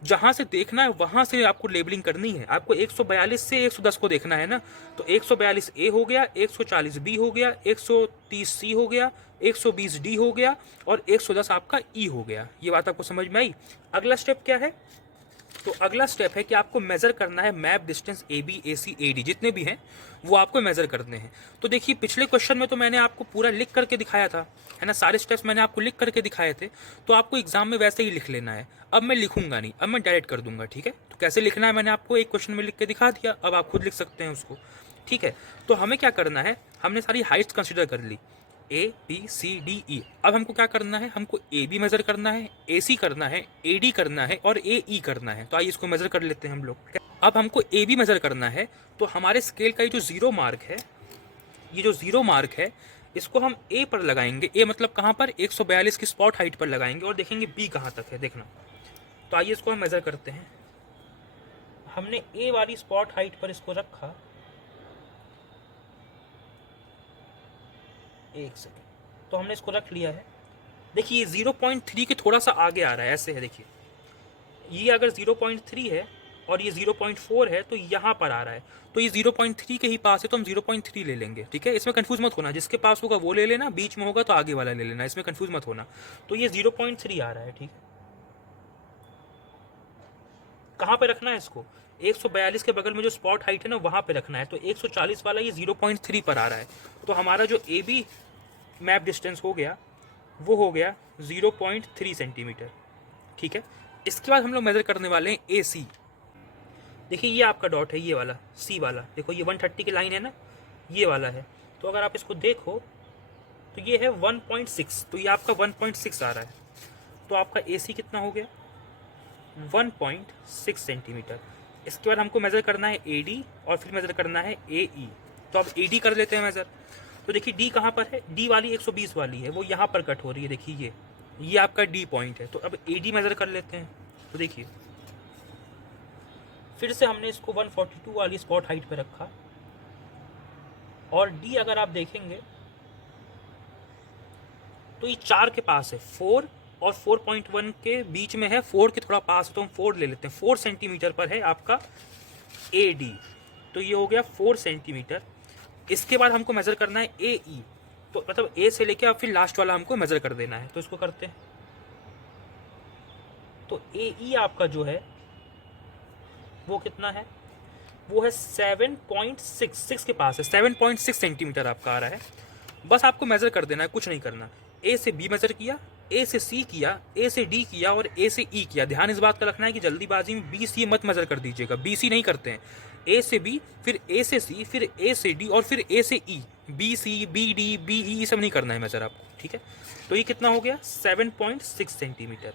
जहां से देखना है वहां से आपको लेबलिंग करनी है। आपको 142 से 110 को देखना है ना, तो 142 A हो गया, 140 B हो गया, 130 C हो गया, 120 D हो गया और 110 आपका E हो गया। ये बात आपको समझ में आई? अगला स्टेप क्या है? तो अगला स्टेप है कि आपको मेजर करना है map distance AB, AC, AD, जितने भी हैं वो आपको मेजर करने हैं। तो देखिए पिछले क्वेश्चन में तो मैंने आपको पूरा लिख करके दिखाया था, है ना, सारे स्टेप्स मैंने आपको लिख करके दिखाए थे। तो आपको एग्जाम में वैसे ही लिख लेना है। अब मैं लिखूंगा नहीं, अब मैं डायरेक्ट कर दूंगा, ठीक है। तो कैसे लिखना है मैंने आपको एक क्वेश्चन में लिख के दिखा दिया, अब आप खुद लिख सकते हैं उसको, ठीक है। तो हमें क्या करना है, हमने सारी हाइट्स कंसिडर कर ली, ABCDE। अब हमको क्या करना है? हमको AB मेजर करना है, AC करना है, AD करना है और AE करना है। तो आइए इसको मेजर कर लेते हैं हम लोग। अब हमको AB मेजर करना है, तो हमारे स्केल का ये जो जीरो मार्क है, ये जो जीरो मार्क है, इसको हम A पर लगाएंगे। A मतलब कहाँ पर? 142 की स्पॉट हाइट पर लगाएंगे और देखेंगे B कहाँ तक है, देखना। तो आइए इसको हम मेजर करते हैं। हमने A वाली स्पॉट हाइट पर इसको रखा, एक सेकेंड, तो हमने इसको रख लिया है। देखिए 0.3 के थोड़ा सा आगे आ रहा है, ऐसे है। देखिए ये अगर 0.3 है और ये 0.4 है तो यहाँ पर आ रहा है, तो ये 0.3 के ही पास है तो हम 0.3 ले लेंगे, ठीक है। इसमें कंफ्यूज मत होना, जिसके पास होगा वो ले लेना, बीच में होगा तो आगे वाला ले लेना, इसमें कंफ्यूज मत होना। तो ये 0.3 आ रहा है, ठीक है। कहाँ पे रखना है इसको? 142 के बगल में जो स्पॉट हाइट है ना वहाँ पे रखना है। तो 140 वाला ये 0.3 पर आ रहा है, तो हमारा जो ए बी मैप डिस्टेंस हो गया वो हो गया 0.3 सेंटीमीटर, ठीक है। इसके बाद हम लोग मेजर करने वाले हैं ए सी। देखिए ये आपका डॉट है, ये वाला सी वाला, देखो ये 130 की लाइन है ना, ये वाला है। तो अगर आप इसको देखो तो ये है 1.6, तो ये आपका 1.6 आ रहा है। तो आपका ए सी कितना हो गया? 1.6 सेंटीमीटर। इसके बाद हमको मेज़र करना है ए डी और फिर मेज़र करना है ए ई। तो अब ए डी कर लेते हैं मेज़र। तो देखिए डी कहाँ पर है? डी वाली 120 वाली है, वो यहाँ पर कट हो रही है। देखिए ये आपका डी पॉइंट है। तो अब ए डी मेज़र कर लेते हैं। तो देखिए फिर से हमने इसको 142 वाली स्पॉट हाइट पे रखा, और डी अगर आप देखेंगे तो ये 4 के पास है, 4 और 4.1 के बीच में है, 4 के थोड़ा पास है, तो हम 4 ले लेते हैं। 4 सेंटीमीटर पर है आपका ए डी, तो ये हो गया 4 सेंटीमीटर। इसके बाद हमको मेज़र करना है ए ई, तो मतलब ए से लेके अब फिर लास्ट वाला हमको मेज़र कर देना है। तो इसको करते हैं। तो ए ई आपका जो है वो कितना है? वो है 7.6 के पास है, 7.6 सेंटीमीटर आपका आ रहा है। बस आपको मेज़र कर देना है, कुछ नहीं करना। ए से बी मेज़र किया, ए से सी किया, ए से डी किया और ए से ई किया। ध्यान इस बात का रखना है कि जल्दीबाजी में बी सी मत मेज़र कर दीजिएगा, बी सी नहीं करते हैं। ए से बी, फिर ए से सी, फिर ए से डी और फिर ए से E. B C, B D, B E, ये सब नहीं करना है मेज़र आपको, ठीक है। तो ये कितना हो गया? 7.6 सेंटीमीटर।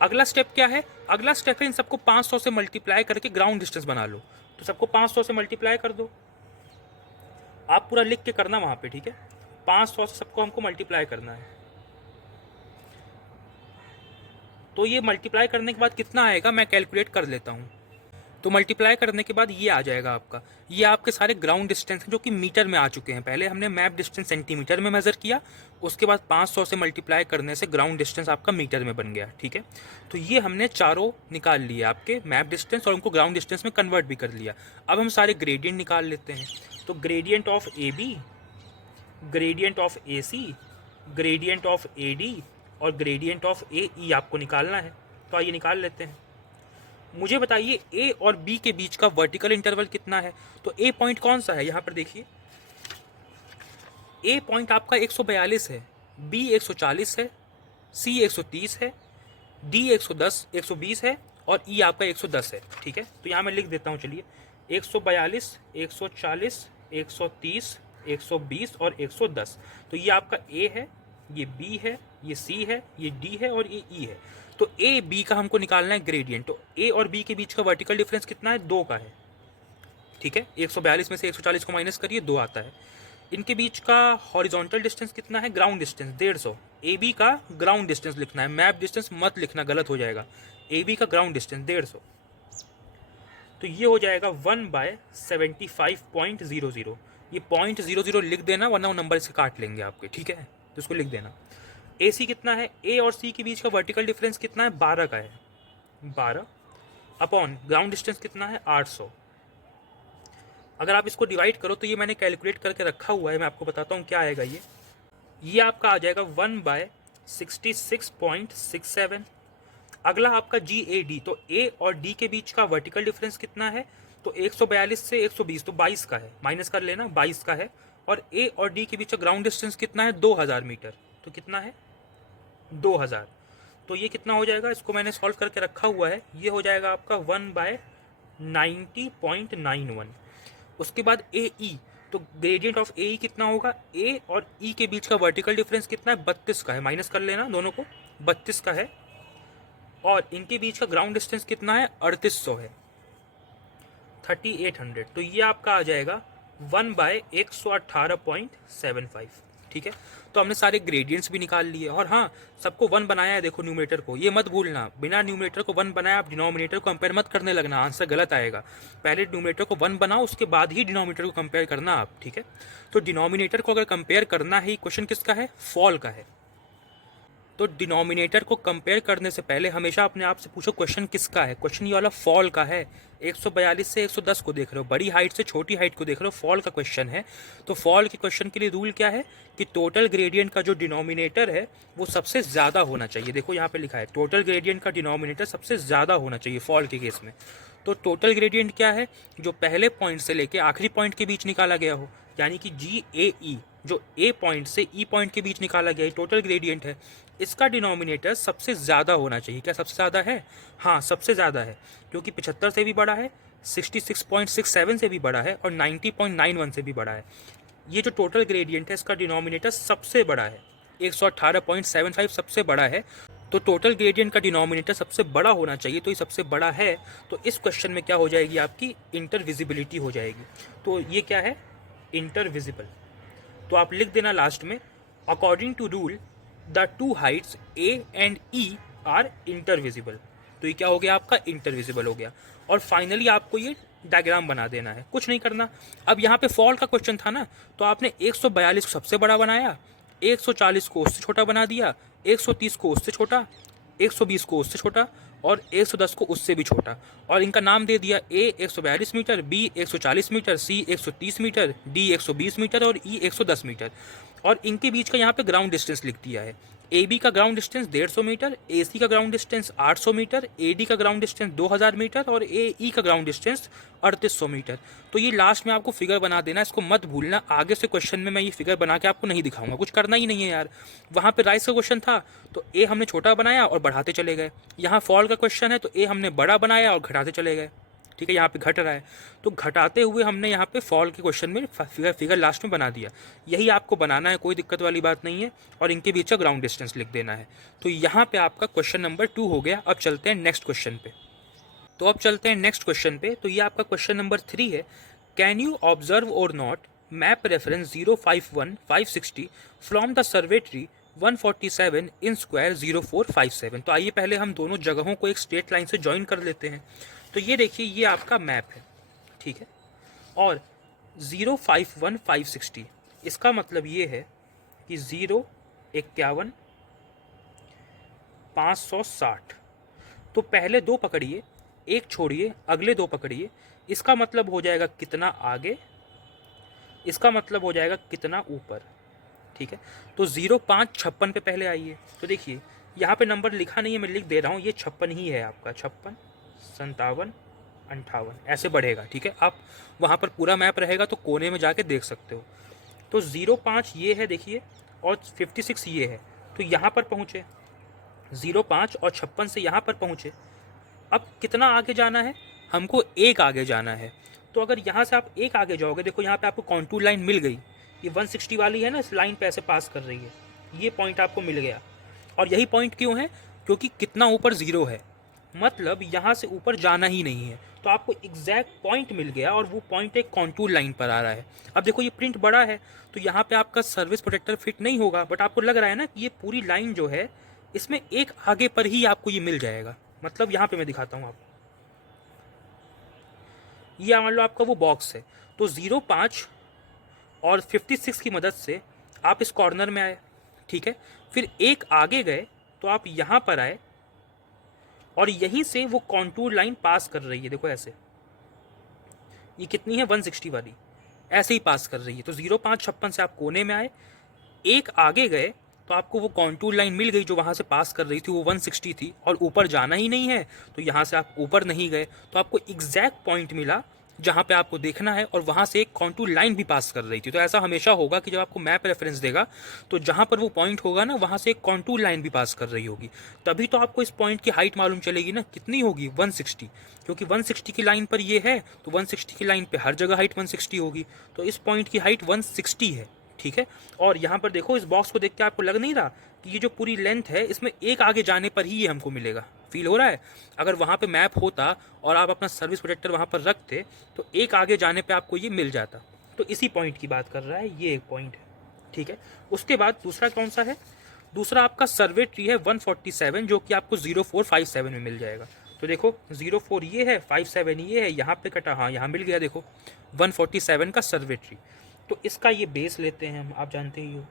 अगला स्टेप क्या है? अगला स्टेप है इन सबको 500 से मल्टीप्लाई करके ग्राउंड डिस्टेंस बना लो। तो सबको 500 से मल्टीप्लाई कर दो, आप पूरा लिख के करना वहाँ पे, ठीक है। 500 से सबको हमको मल्टीप्लाई करना है। तो ये मल्टीप्लाई करने के बाद कितना आएगा मैं कैलकुलेट कर लेता हूँ। तो मल्टीप्लाई करने के बाद ये आ जाएगा आपका, ये आपके सारे ग्राउंड डिस्टेंस हैं जो कि मीटर में आ चुके हैं। पहले हमने मैप डिस्टेंस सेंटीमीटर में मेज़र किया, उसके बाद 500 से मल्टीप्लाई करने से ग्राउंड डिस्टेंस आपका मीटर में बन गया, ठीक है। तो ये हमने चारों निकाल लिए आपके मैप डिस्टेंस और उनको ग्राउंड डिस्टेंस में कन्वर्ट भी कर लिया। अब हम सारे ग्रेडियंट निकाल लेते हैं। तो gradient of A B, gradient of A C, gradient of A D और ग्रेडियंट ऑफ ए ई आपको निकालना है। तो आइए निकाल लेते हैं। मुझे बताइए ए और बी के बीच का वर्टिकल इंटरवल कितना है? तो ए पॉइंट कौन सा है? यहाँ पर देखिए ए पॉइंट आपका 142 है, बी 140 है, सी 130 है, डी 110 120 है और ई आपका 110 है, ठीक है। तो यहाँ मैं लिख देता हूँ, चलिए 142, 140, 130, 120 और 110। तो ये आपका ए है, ये बी है, ये सी है, ये डी है और ये ई है। तो ए बी का हमको निकालना है ग्रेडियंट। तो ए और बी के बीच का वर्टिकल डिफरेंस कितना है? 2 का है, ठीक है। 142 में से 140 को माइनस करिए, 2 आता है। इनके बीच का हॉरिजॉन्टल डिस्टेंस कितना है? Ground distance 150। ए बी का ग्राउंड डिस्टेंस लिखना है, मैप डिस्टेंस मत लिखना, गलत हो जाएगा। ए बी का ग्राउंड डिस्टेंस 150, तो ये हो जाएगा 1/75.00। ये 0.00 लिख देना, वरना वो नंबर से काट लेंगे आपके, ठीक है। तो इसको लिख देना। ए सी कितना है? ए और सी के बीच का वर्टिकल डिफरेंस कितना है? 12 का है, 12 अपॉन ग्राउंड डिस्टेंस कितना है? 800। अगर आप इसको डिवाइड करो तो ये मैंने कैलकुलेट करके रखा हुआ है, मैं आपको बताता हूँ क्या आएगा। ये आपका आ जाएगा 1/66.67। अगला आपका जी ए डी। तो ए और डी के बीच का वर्टिकल डिफरेंस कितना है? तो 142 से 120, तो 22 का है, माइनस कर लेना, 22 का है। और ए और डी के बीच का ग्राउंड डिस्टेंस कितना है? 2000 मीटर। तो कितना है? 2000। तो ये कितना हो जाएगा? इसको मैंने सॉल्व करके रखा हुआ है। ये हो जाएगा आपका 1/90.91। उसके बाद ए ई। तो ग्रेडियंट ऑफ ए ई कितना होगा? ए और ई के बीच का वर्टिकल डिफरेंस कितना है? 32 का है, माइनस कर लेना दोनों को, 32 का है। और इनके बीच का ग्राउंड डिस्टेंस कितना है? 3800 है, 3800। तो ये आपका आ जाएगा 1/118.75, ठीक है। तो हमने सारे ग्रेडियंट्स भी निकाल लिए और हाँ, सबको 1 बनाया है। देखो न्यूमरेटर को, ये मत भूलना, बिना न्यूमरेटर को 1 बनाया आप डिनोमिनेटर को कंपेयर मत करने लगना, आंसर गलत आएगा। पहले डिनोमिनेटर को 1 बनाओ, उसके बाद ही डिनोमिनेटर को कंपेयर करना आप, ठीक है। तो डिनोमिनेटर को अगर कंपेयर करना है, क्वेश्चन किसका है, फॉल का है, तो डिनोमिनेटर को कंपेयर करने से पहले हमेशा अपने आप से पूछो क्वेश्चन किसका है। क्वेश्चन ये वाला फॉल का है। 142 से 110 को देख रहे हो, बड़ी हाइट से छोटी हाइट को देख रहे हो, फॉल का क्वेश्चन है। तो फॉल के क्वेश्चन के लिए रूल क्या है कि टोटल ग्रेडियंट का जो डिनोमिनेटर है वो सबसे ज़्यादा होना चाहिए। देखो यहाँ पे लिखा है टोटल ग्रेडियंट का डिनोमिनेटर सबसे ज़्यादा होना चाहिए फॉल के केस में। तो टोटल ग्रेडियंट क्या है, जो पहले पॉइंट से लेके आखिरी पॉइंट के बीच निकाला गया हो, यानी कि GAE, जो ए पॉइंट से ई पॉइंट के बीच निकाला गया है, टोटल ग्रेडियंट है। इसका डिनोमिनेटर सबसे ज़्यादा होना चाहिए। क्या सबसे ज़्यादा है? हाँ, सबसे ज़्यादा है, क्योंकि 75 से भी बड़ा है, 66.67 से भी बड़ा है और 90.91 से भी बड़ा है। ये जो टोटल ग्रेडियंट है इसका डिनोमिनेटर सबसे बड़ा है, 118.75 सबसे बड़ा है। तो टोटल ग्रेडियंट का डिनोमिनेटर सबसे बड़ा होना चाहिए, तो ये सबसे बड़ा है। तो इस क्वेश्चन में क्या हो जाएगी, आपकी इंटरविजिबिलिटी हो जाएगी। तो ये क्या है, इंटरविजिबल। तो आप लिख देना लास्ट में, according to rule the two heights A and E are intervisible. तो ये क्या हो गया, आपका इंटरविजिबल हो गया। और फाइनली आपको ये डायग्राम बना देना है, कुछ नहीं करना। अब यहाँ पे फॉल का क्वेश्चन था ना, तो आपने 142 को सबसे बड़ा बनाया, 140 को उससे छोटा बना दिया, 130 को उससे छोटा, 120 को उससे छोटा और 110 को उससे भी छोटा, और इनका नाम दे दिया A 142 metre, B 140 metre, C 130 metre, D 120 metre और E 110 मीटर। और इनके बीच का यहाँ पे ग्राउंड डिस्टेंस लिख दिया है। AB का ग्राउंड डिस्टेंस 150 मीटर, AC का ग्राउंड डिस्टेंस 800 मीटर, AD का ग्राउंड डिस्टेंस 2000 मीटर और AE का ग्राउंड डिस्टेंस 3800 मीटर। तो ये लास्ट में आपको फिगर बना देना, इसको मत भूलना। आगे से क्वेश्चन में मैं ये फिगर बना के आपको नहीं दिखाऊंगा, कुछ करना ही नहीं है यार। वहाँ पे राइस का क्वेश्चन था तो A हमने छोटा बनाया और बढ़ाते चले गए, यहाँ फॉल का क्वेश्चन है तो A हमने बड़ा बनाया और घटाते चले गए, ठीक है। यहाँ पे घट रहा है तो घटाते हुए हमने यहाँ पे फॉल के क्वेश्चन में फिगर लास्ट में बना दिया। यही आपको बनाना है, कोई दिक्कत वाली बात नहीं है। और इनके बीच का ग्राउंड डिस्टेंस लिख देना है। तो यहाँ पे आपका क्वेश्चन नंबर 2 हो गया। अब चलते हैं नेक्स्ट क्वेश्चन पे। तो अब चलते हैं नेक्स्ट क्वेश्चन पे। तो ये आपका क्वेश्चन नंबर 3 है, can you observe or not map reference 051560 from the survey tree 147 in square 0457। तो आइए पहले हम दोनों जगहों को एक स्ट्रेट लाइन से ज्वाइन कर लेते हैं। तो ये देखिए, ये आपका मैप है, ठीक है। और 051560 इसका मतलब ये है कि 051 560। तो पहले 2 पकड़िए, एक छोड़िए, अगले 2 पकड़िए। इसका मतलब हो जाएगा कितना आगे, इसका मतलब हो जाएगा कितना ऊपर, ठीक है। तो 0556 पे पहले आइए। तो देखिए यहाँ पे नंबर लिखा नहीं है, मैं लिख दे रहा हूँ, ये 56 ही है आपका, 56, 57, 58 ऐसे बढ़ेगा, ठीक है। आप वहाँ पर पूरा मैप रहेगा तो कोने में जाके देख सकते हो। तो 05 ये है देखिए, और 56 ये है। तो यहाँ पर पहुँचे 05 और 56 से यहाँ पर पहुँचे। अब कितना आगे जाना है, हमको एक आगे जाना है। तो अगर यहाँ से आप एक आगे जाओगे, देखो यहाँ पे आपको कॉन्टूर लाइन मिल गई, ये 160 वाली है ना, इस लाइन पे ऐसे पास कर रही है, ये पॉइंट आपको मिल गया। और यही पॉइंट क्यों है, क्योंकि कितना ऊपर 0 है, मतलब यहाँ से ऊपर जाना ही नहीं है। तो आपको एग्जैक्ट पॉइंट मिल गया और वो पॉइंट एक कॉन्टूर लाइन पर आ रहा है। अब देखो ये प्रिंट बड़ा है तो यहाँ पे आपका सर्विस प्रोटेक्टर फिट नहीं होगा, बट आपको लग रहा है ना कि ये पूरी लाइन जो है इसमें एक आगे पर ही आपको ये मिल जाएगा। मतलब यहाँ पे मैं दिखाता हूँ आपको, ये मान लो आपका वो बॉक्स है। तो 05 और 56 की मदद से आप इस कॉर्नर में आए, ठीक है। फिर एक आगे गए तो आप यहाँ पर आए और यहीं से वो कॉन्टूर लाइन पास कर रही है, देखो ऐसे, ये कितनी है 160 वाली, ऐसे ही पास कर रही है। तो 0556 से आप कोने में आए, एक आगे गए तो आपको वो कॉन्टूर लाइन मिल गई जो वहाँ से पास कर रही थी, वो 160 थी और ऊपर जाना ही नहीं है। तो यहाँ से आप ऊपर नहीं गए तो आपको एग्जैक्ट पॉइंट मिला जहाँ पे आपको देखना है, और वहाँ से एक कॉन्टूर लाइन भी पास कर रही थी। तो ऐसा हमेशा होगा कि जब आपको मैप रेफरेंस देगा तो जहाँ पर वो पॉइंट होगा ना, वहाँ से एक कॉन्टूर लाइन भी पास कर रही होगी, तभी तो आपको इस पॉइंट की हाइट मालूम चलेगी ना, कितनी होगी 160। क्योंकि 160 की लाइन पर ये है तो 160 की लाइन पे हर जगह हाइट 160 होगी। तो इस पॉइंट की हाइट 160 है, ठीक है। और यहाँ पर देखो, इस बॉक्स को देख के आपको लग नहीं रहा कि ये जो पूरी लेंथ है इसमें एक आगे जाने पर ही ये हमको मिलेगा, फील हो रहा है। अगर वहाँ पे मैप होता और आप अपना सर्विस प्रोटेक्टर वहाँ पर रखते तो एक आगे जाने पे आपको ये मिल जाता। तो इसी पॉइंट की बात कर रहा है, ये एक पॉइंट है, ठीक है। उसके बाद दूसरा कौन सा है, दूसरा आपका सर्वे ट्री है 147 जो कि आपको 0457 में मिल जाएगा। तो देखो 04 ये है, 57 ये है, यहाँ पे कटा, हाँ यहाँ मिल गया देखो 147 का सर्वे ट्री। तो इसका ये बेस लेते हैं हम, आप जानते ही हो,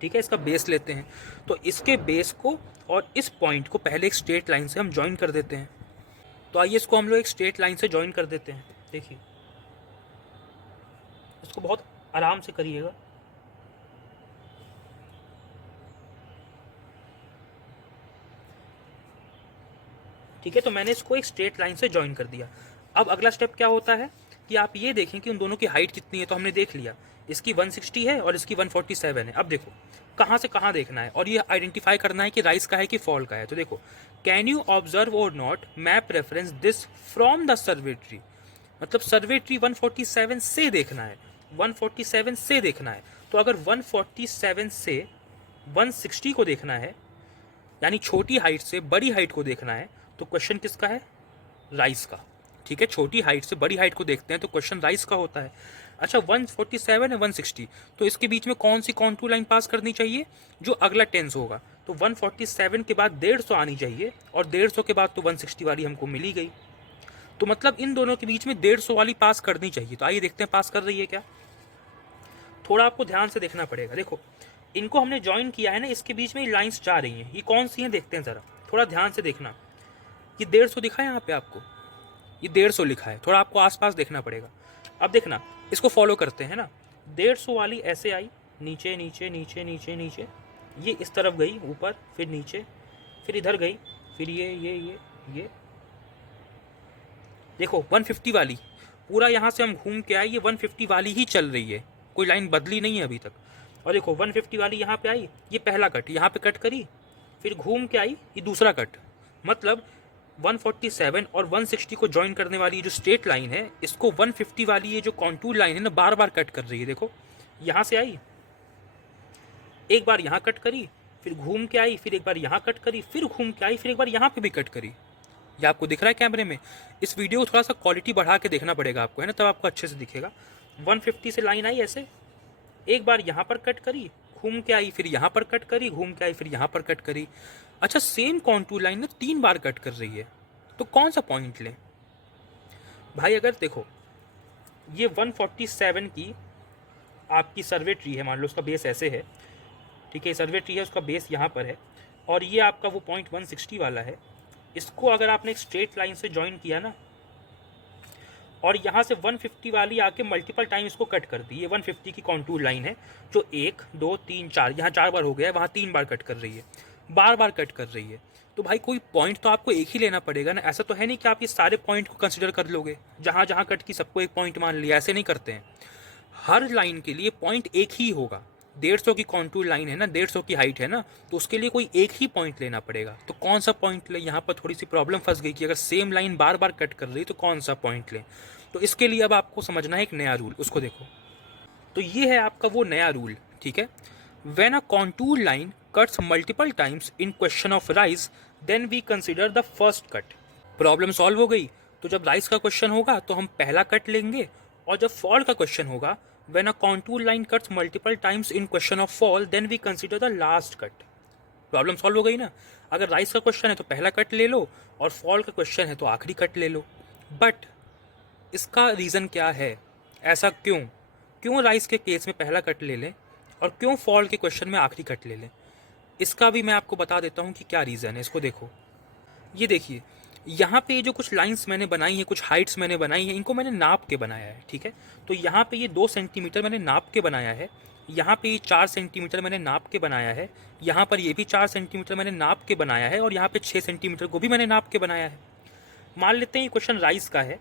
ठीक है, इसका बेस लेते हैं। तो इसके बेस को और इस पॉइंट को पहले एक स्ट्रेट लाइन से हम ज्वाइन कर देते हैं। तो आइए इसको हम लोग एक स्ट्रेट लाइन से ज्वाइन कर देते हैं। देखिए इसको बहुत आराम से करिएगा। ठीक है, तो मैंने इसको एक स्ट्रेट लाइन से ज्वाइन कर दिया। अब अगला स्टेप क्या होता है कि आप ये देखें कि उन दोनों की हाइट कितनी है। तो हमने देख लिया इसकी 160 है और इसकी 147 है। अब देखो कहाँ से कहाँ देखना है और ये आइडेंटिफाई करना है कि राइज का है कि फॉल का है। तो देखो can you observe or not map reference this from the survey tree, मतलब सर्वे ट्री 147 से देखना है, 147 से देखना है। तो अगर 147 से 160 को देखना है, यानी छोटी हाइट से बड़ी हाइट को देखना है, तो क्वेश्चन किसका है, राइज का। ठीक है, छोटी हाइट से बड़ी हाइट को देखते हैं तो क्वेश्चन राइज का होता है। अच्छा 147 है 160, तो इसके बीच में कौन सी कॉन्टूर लाइन पास करनी चाहिए, जो अगला टेंस होगा। तो 147 के बाद 150 आनी चाहिए और 150 के बाद तो 160 वाली हमको मिली गई। तो मतलब इन दोनों के बीच में 150 वाली पास करनी चाहिए। तो आइए देखते हैं पास कर रही है क्या। थोड़ा आपको ध्यान से देखना पड़ेगा। देखो इनको हमने ज्वाइन किया है ना, इसके बीच में लाइंस जा रही हैं, ये कौन सी हैं देखते हैं ज़रा, थोड़ा ध्यान से देखना। ये 150 दिखा है यहाँ पे आपको, ये 150 लिखा है, थोड़ा आपको आसपास देखना पड़ेगा। अब देखना इसको फॉलो करते हैं ना, 150 वाली ऐसे आई, नीचे नीचे नीचे नीचे नीचे, ये इस तरफ गई ऊपर, फिर नीचे, फिर इधर गई, फिर ये देखो 150 वाली पूरा यहाँ से हम घूम के आए, ये 150 वाली ही चल रही है, कोई लाइन बदली नहीं है अभी तक। और देखो 150 वाली यहाँ पे आई, ये पहला कट यहाँ पे कट करी, फिर घूम के आई ये दूसरा कट। मतलब 147 और 160 को ज्वाइन करने वाली जो स्ट्रेट लाइन है, इसको 150 वाली ये जो कॉन्टूर लाइन है ना, बार बार कट कर रही है। देखो यहाँ से आई, एक बार यहाँ कट करी, फिर घूम के आई, फिर एक बार यहाँ कट करी, फिर घूम के आई, फिर एक बार यहाँ पे भी कट करी। ये आपको दिख रहा है कैमरे में। इस वीडियो को थोड़ा सा क्वालिटी बढ़ा के देखना पड़ेगा आपको, है ना, तब आपको अच्छे से दिखेगा। 150 से लाइन आई ऐसे, एक बार यहाँ पर कट करी, घूम के आई, फिर यहाँ पर कट करी, घूम के आई, फिर यहाँ पर कट करी। अच्छा सेम कॉन्टूर लाइन ना 3 बार कट कर रही है, तो कौन सा पॉइंट लें भाई। अगर देखो ये 147 की आपकी सर्वे ट्री है, मान लो उसका बेस ऐसे है, ठीक है, सर्वे ट्री है, उसका बेस यहाँ पर है, और ये आपका वो पॉइंट 160 वाला है। इसको अगर आपने एक स्ट्रेट लाइन से ज्वाइन किया ना, और यहाँ से 150 वाली आके मल्टीपल टाइम इसको कट कर दी, ये 150 की कॉन्टूर लाइन है जो 1 2 3 4, यहाँ 4 बार हो गया है, वहाँ 3 बार कट कर रही है, बार बार कट कर रही है। तो भाई कोई पॉइंट तो आपको एक ही लेना पड़ेगा ना, ऐसा तो है नहीं कि आप ये सारे पॉइंट को कंसिडर कर लोगे, जहाँ जहाँ कट की सबको एक पॉइंट मान लिया, ऐसे नहीं करते हैं। हर लाइन के लिए पॉइंट एक ही होगा। 150 की कॉन्टूर लाइन है ना, 150 की हाइट है ना, तो उसके लिए कोई एक ही पॉइंट लेना पड़ेगा। तो कौन सा पॉइंट लें, यहाँ पर थोड़ी सी प्रॉब्लम फंस गई कि अगर सेम लाइन बार बार कट कर रही तो कौन सा पॉइंट लें। तो इसके लिए अब आपको समझना है एक नया रूल, उसको देखो। तो ये है आपका वो नया रूल, ठीक है। When a contour line cuts multiple times in question of rise, then we consider the first cut. Problem solve हो गई। तो जब राइज का क्वेश्चन होगा तो हम पहला कट लेंगे, और जब फॉल का क्वेश्चन होगा, when a contour line cuts multiple times in question of fall, then we consider the last cut। Problem solve हो गई ना। अगर राइज का क्वेश्चन है तो पहला कट ले लो, और फॉल का क्वेश्चन है तो आखिरी कट ले लो। बट इसका रीज़न क्या है, ऐसा क्यों, क्यों राइज के केस में पहला कट ले लें और क्यों फॉल के क्वेश्चन में आखिरी कट ले लें, इसका भी मैं आपको बता देता हूँ कि क्या रीज़न है। इसको देखो, ये देखिए यहाँ पे जो कुछ लाइंस मैंने बनाई हैं, कुछ हाइट्स मैंने बनाई हैं, इनको मैंने नाप के बनाया है, ठीक है। तो यहाँ पे ये 2 सेंटीमीटर मैंने नाप के बनाया है, यहाँ पे ये 4 सेंटीमीटर मैंने नाप के बनाया है, यहाँ पर ये भी 4 सेंटीमीटर मैंने नाप के बनाया है, और यहाँ पे 6 सेंटीमीटर को भी मैंने नाप के बनाया है। मान लेते हैं ये क्वेश्चन राइज का है,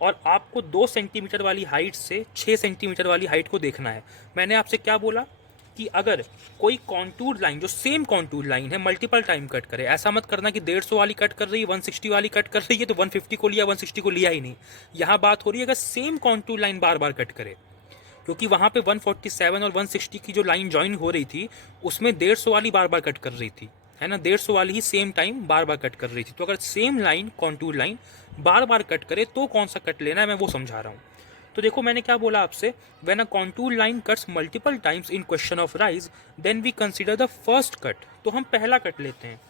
और आपको 2 सेंटीमीटर वाली हाइट से 6 सेंटीमीटर वाली हाइट को देखना है। मैंने आपसे क्या बोला कि अगर कोई कॉन्टूर लाइन जो सेम कॉन्टूर लाइन है मल्टीपल टाइम कट करे, ऐसा मत करना कि 150 वाली कट कर रही है 160 वाली कट कर रही है तो 150 को लिया 160 को लिया ही नहीं। यहाँ बात हो रही है अगर सेम कॉन्टूर लाइन बार बार कट करे, क्योंकि वहाँ पे 147 और 160 की जो लाइन ज्वाइन हो रही थी उसमें 150 वाली बार बार कट कर रही थी, है ना, 150 वाली ही सेम टाइम बार बार कट कर रही थी। तो अगर सेम लाइन कॉन्टूर लाइन बार बार कट करे तो कौन सा कट लेना है, मैं वो समझा रहा हूँ। तो देखो मैंने क्या बोला आपसे, when a contour line cuts multiple times in question of rise then we consider the first cut, तो हम पहला कट लेते हैं।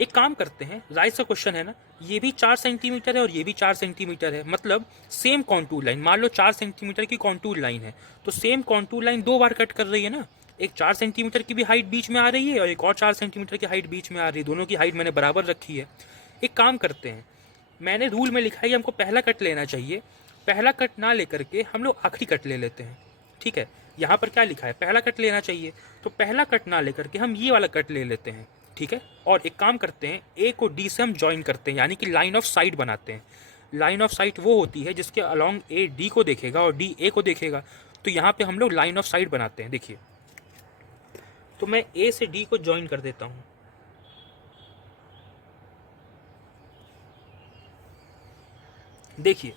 एक काम करते हैं, राइज का क्वेश्चन है ना, ये भी 4 सेंटीमीटर है और ये भी 4 सेंटीमीटर है, मतलब सेम कॉन्टूर लाइन, मान लो 4 सेंटीमीटर की कॉन्टूर लाइन है, तो सेम कॉन्टूर लाइन 2 बार कट कर रही है ना। एक 4 सेंटीमीटर की भी हाइट बीच में आ रही है और एक और 4 सेंटीमीटर की हाइट बीच में आ रही है, दोनों की हाइट मैंने बराबर रखी है। एक काम करते हैं, मैंने रूल में लिखा है कि हमको पहला कट लेना चाहिए, पहला कट ना लेकर के हम लोग आखिरी कट ले लेते हैं। ठीक है, यहाँ पर क्या लिखा है, पहला कट लेना चाहिए, तो पहला कट ना लेकर के हम ये वाला कट ले लेते हैं। ठीक है, और एक काम करते हैं, ए को डी से हम ज्वाइन करते हैं, यानी कि लाइन ऑफ साइट बनाते हैं। लाइन ऑफ साइट वो होती है जिसके अलॉन्ग ए डी को देखेगा और डी ए को देखेगा, तो यहाँ पे हम लोग लाइन ऑफ साइट बनाते हैं। देखिए, तो मैं ए से डी को ज्वाइन कर देता हूँ। देखिए,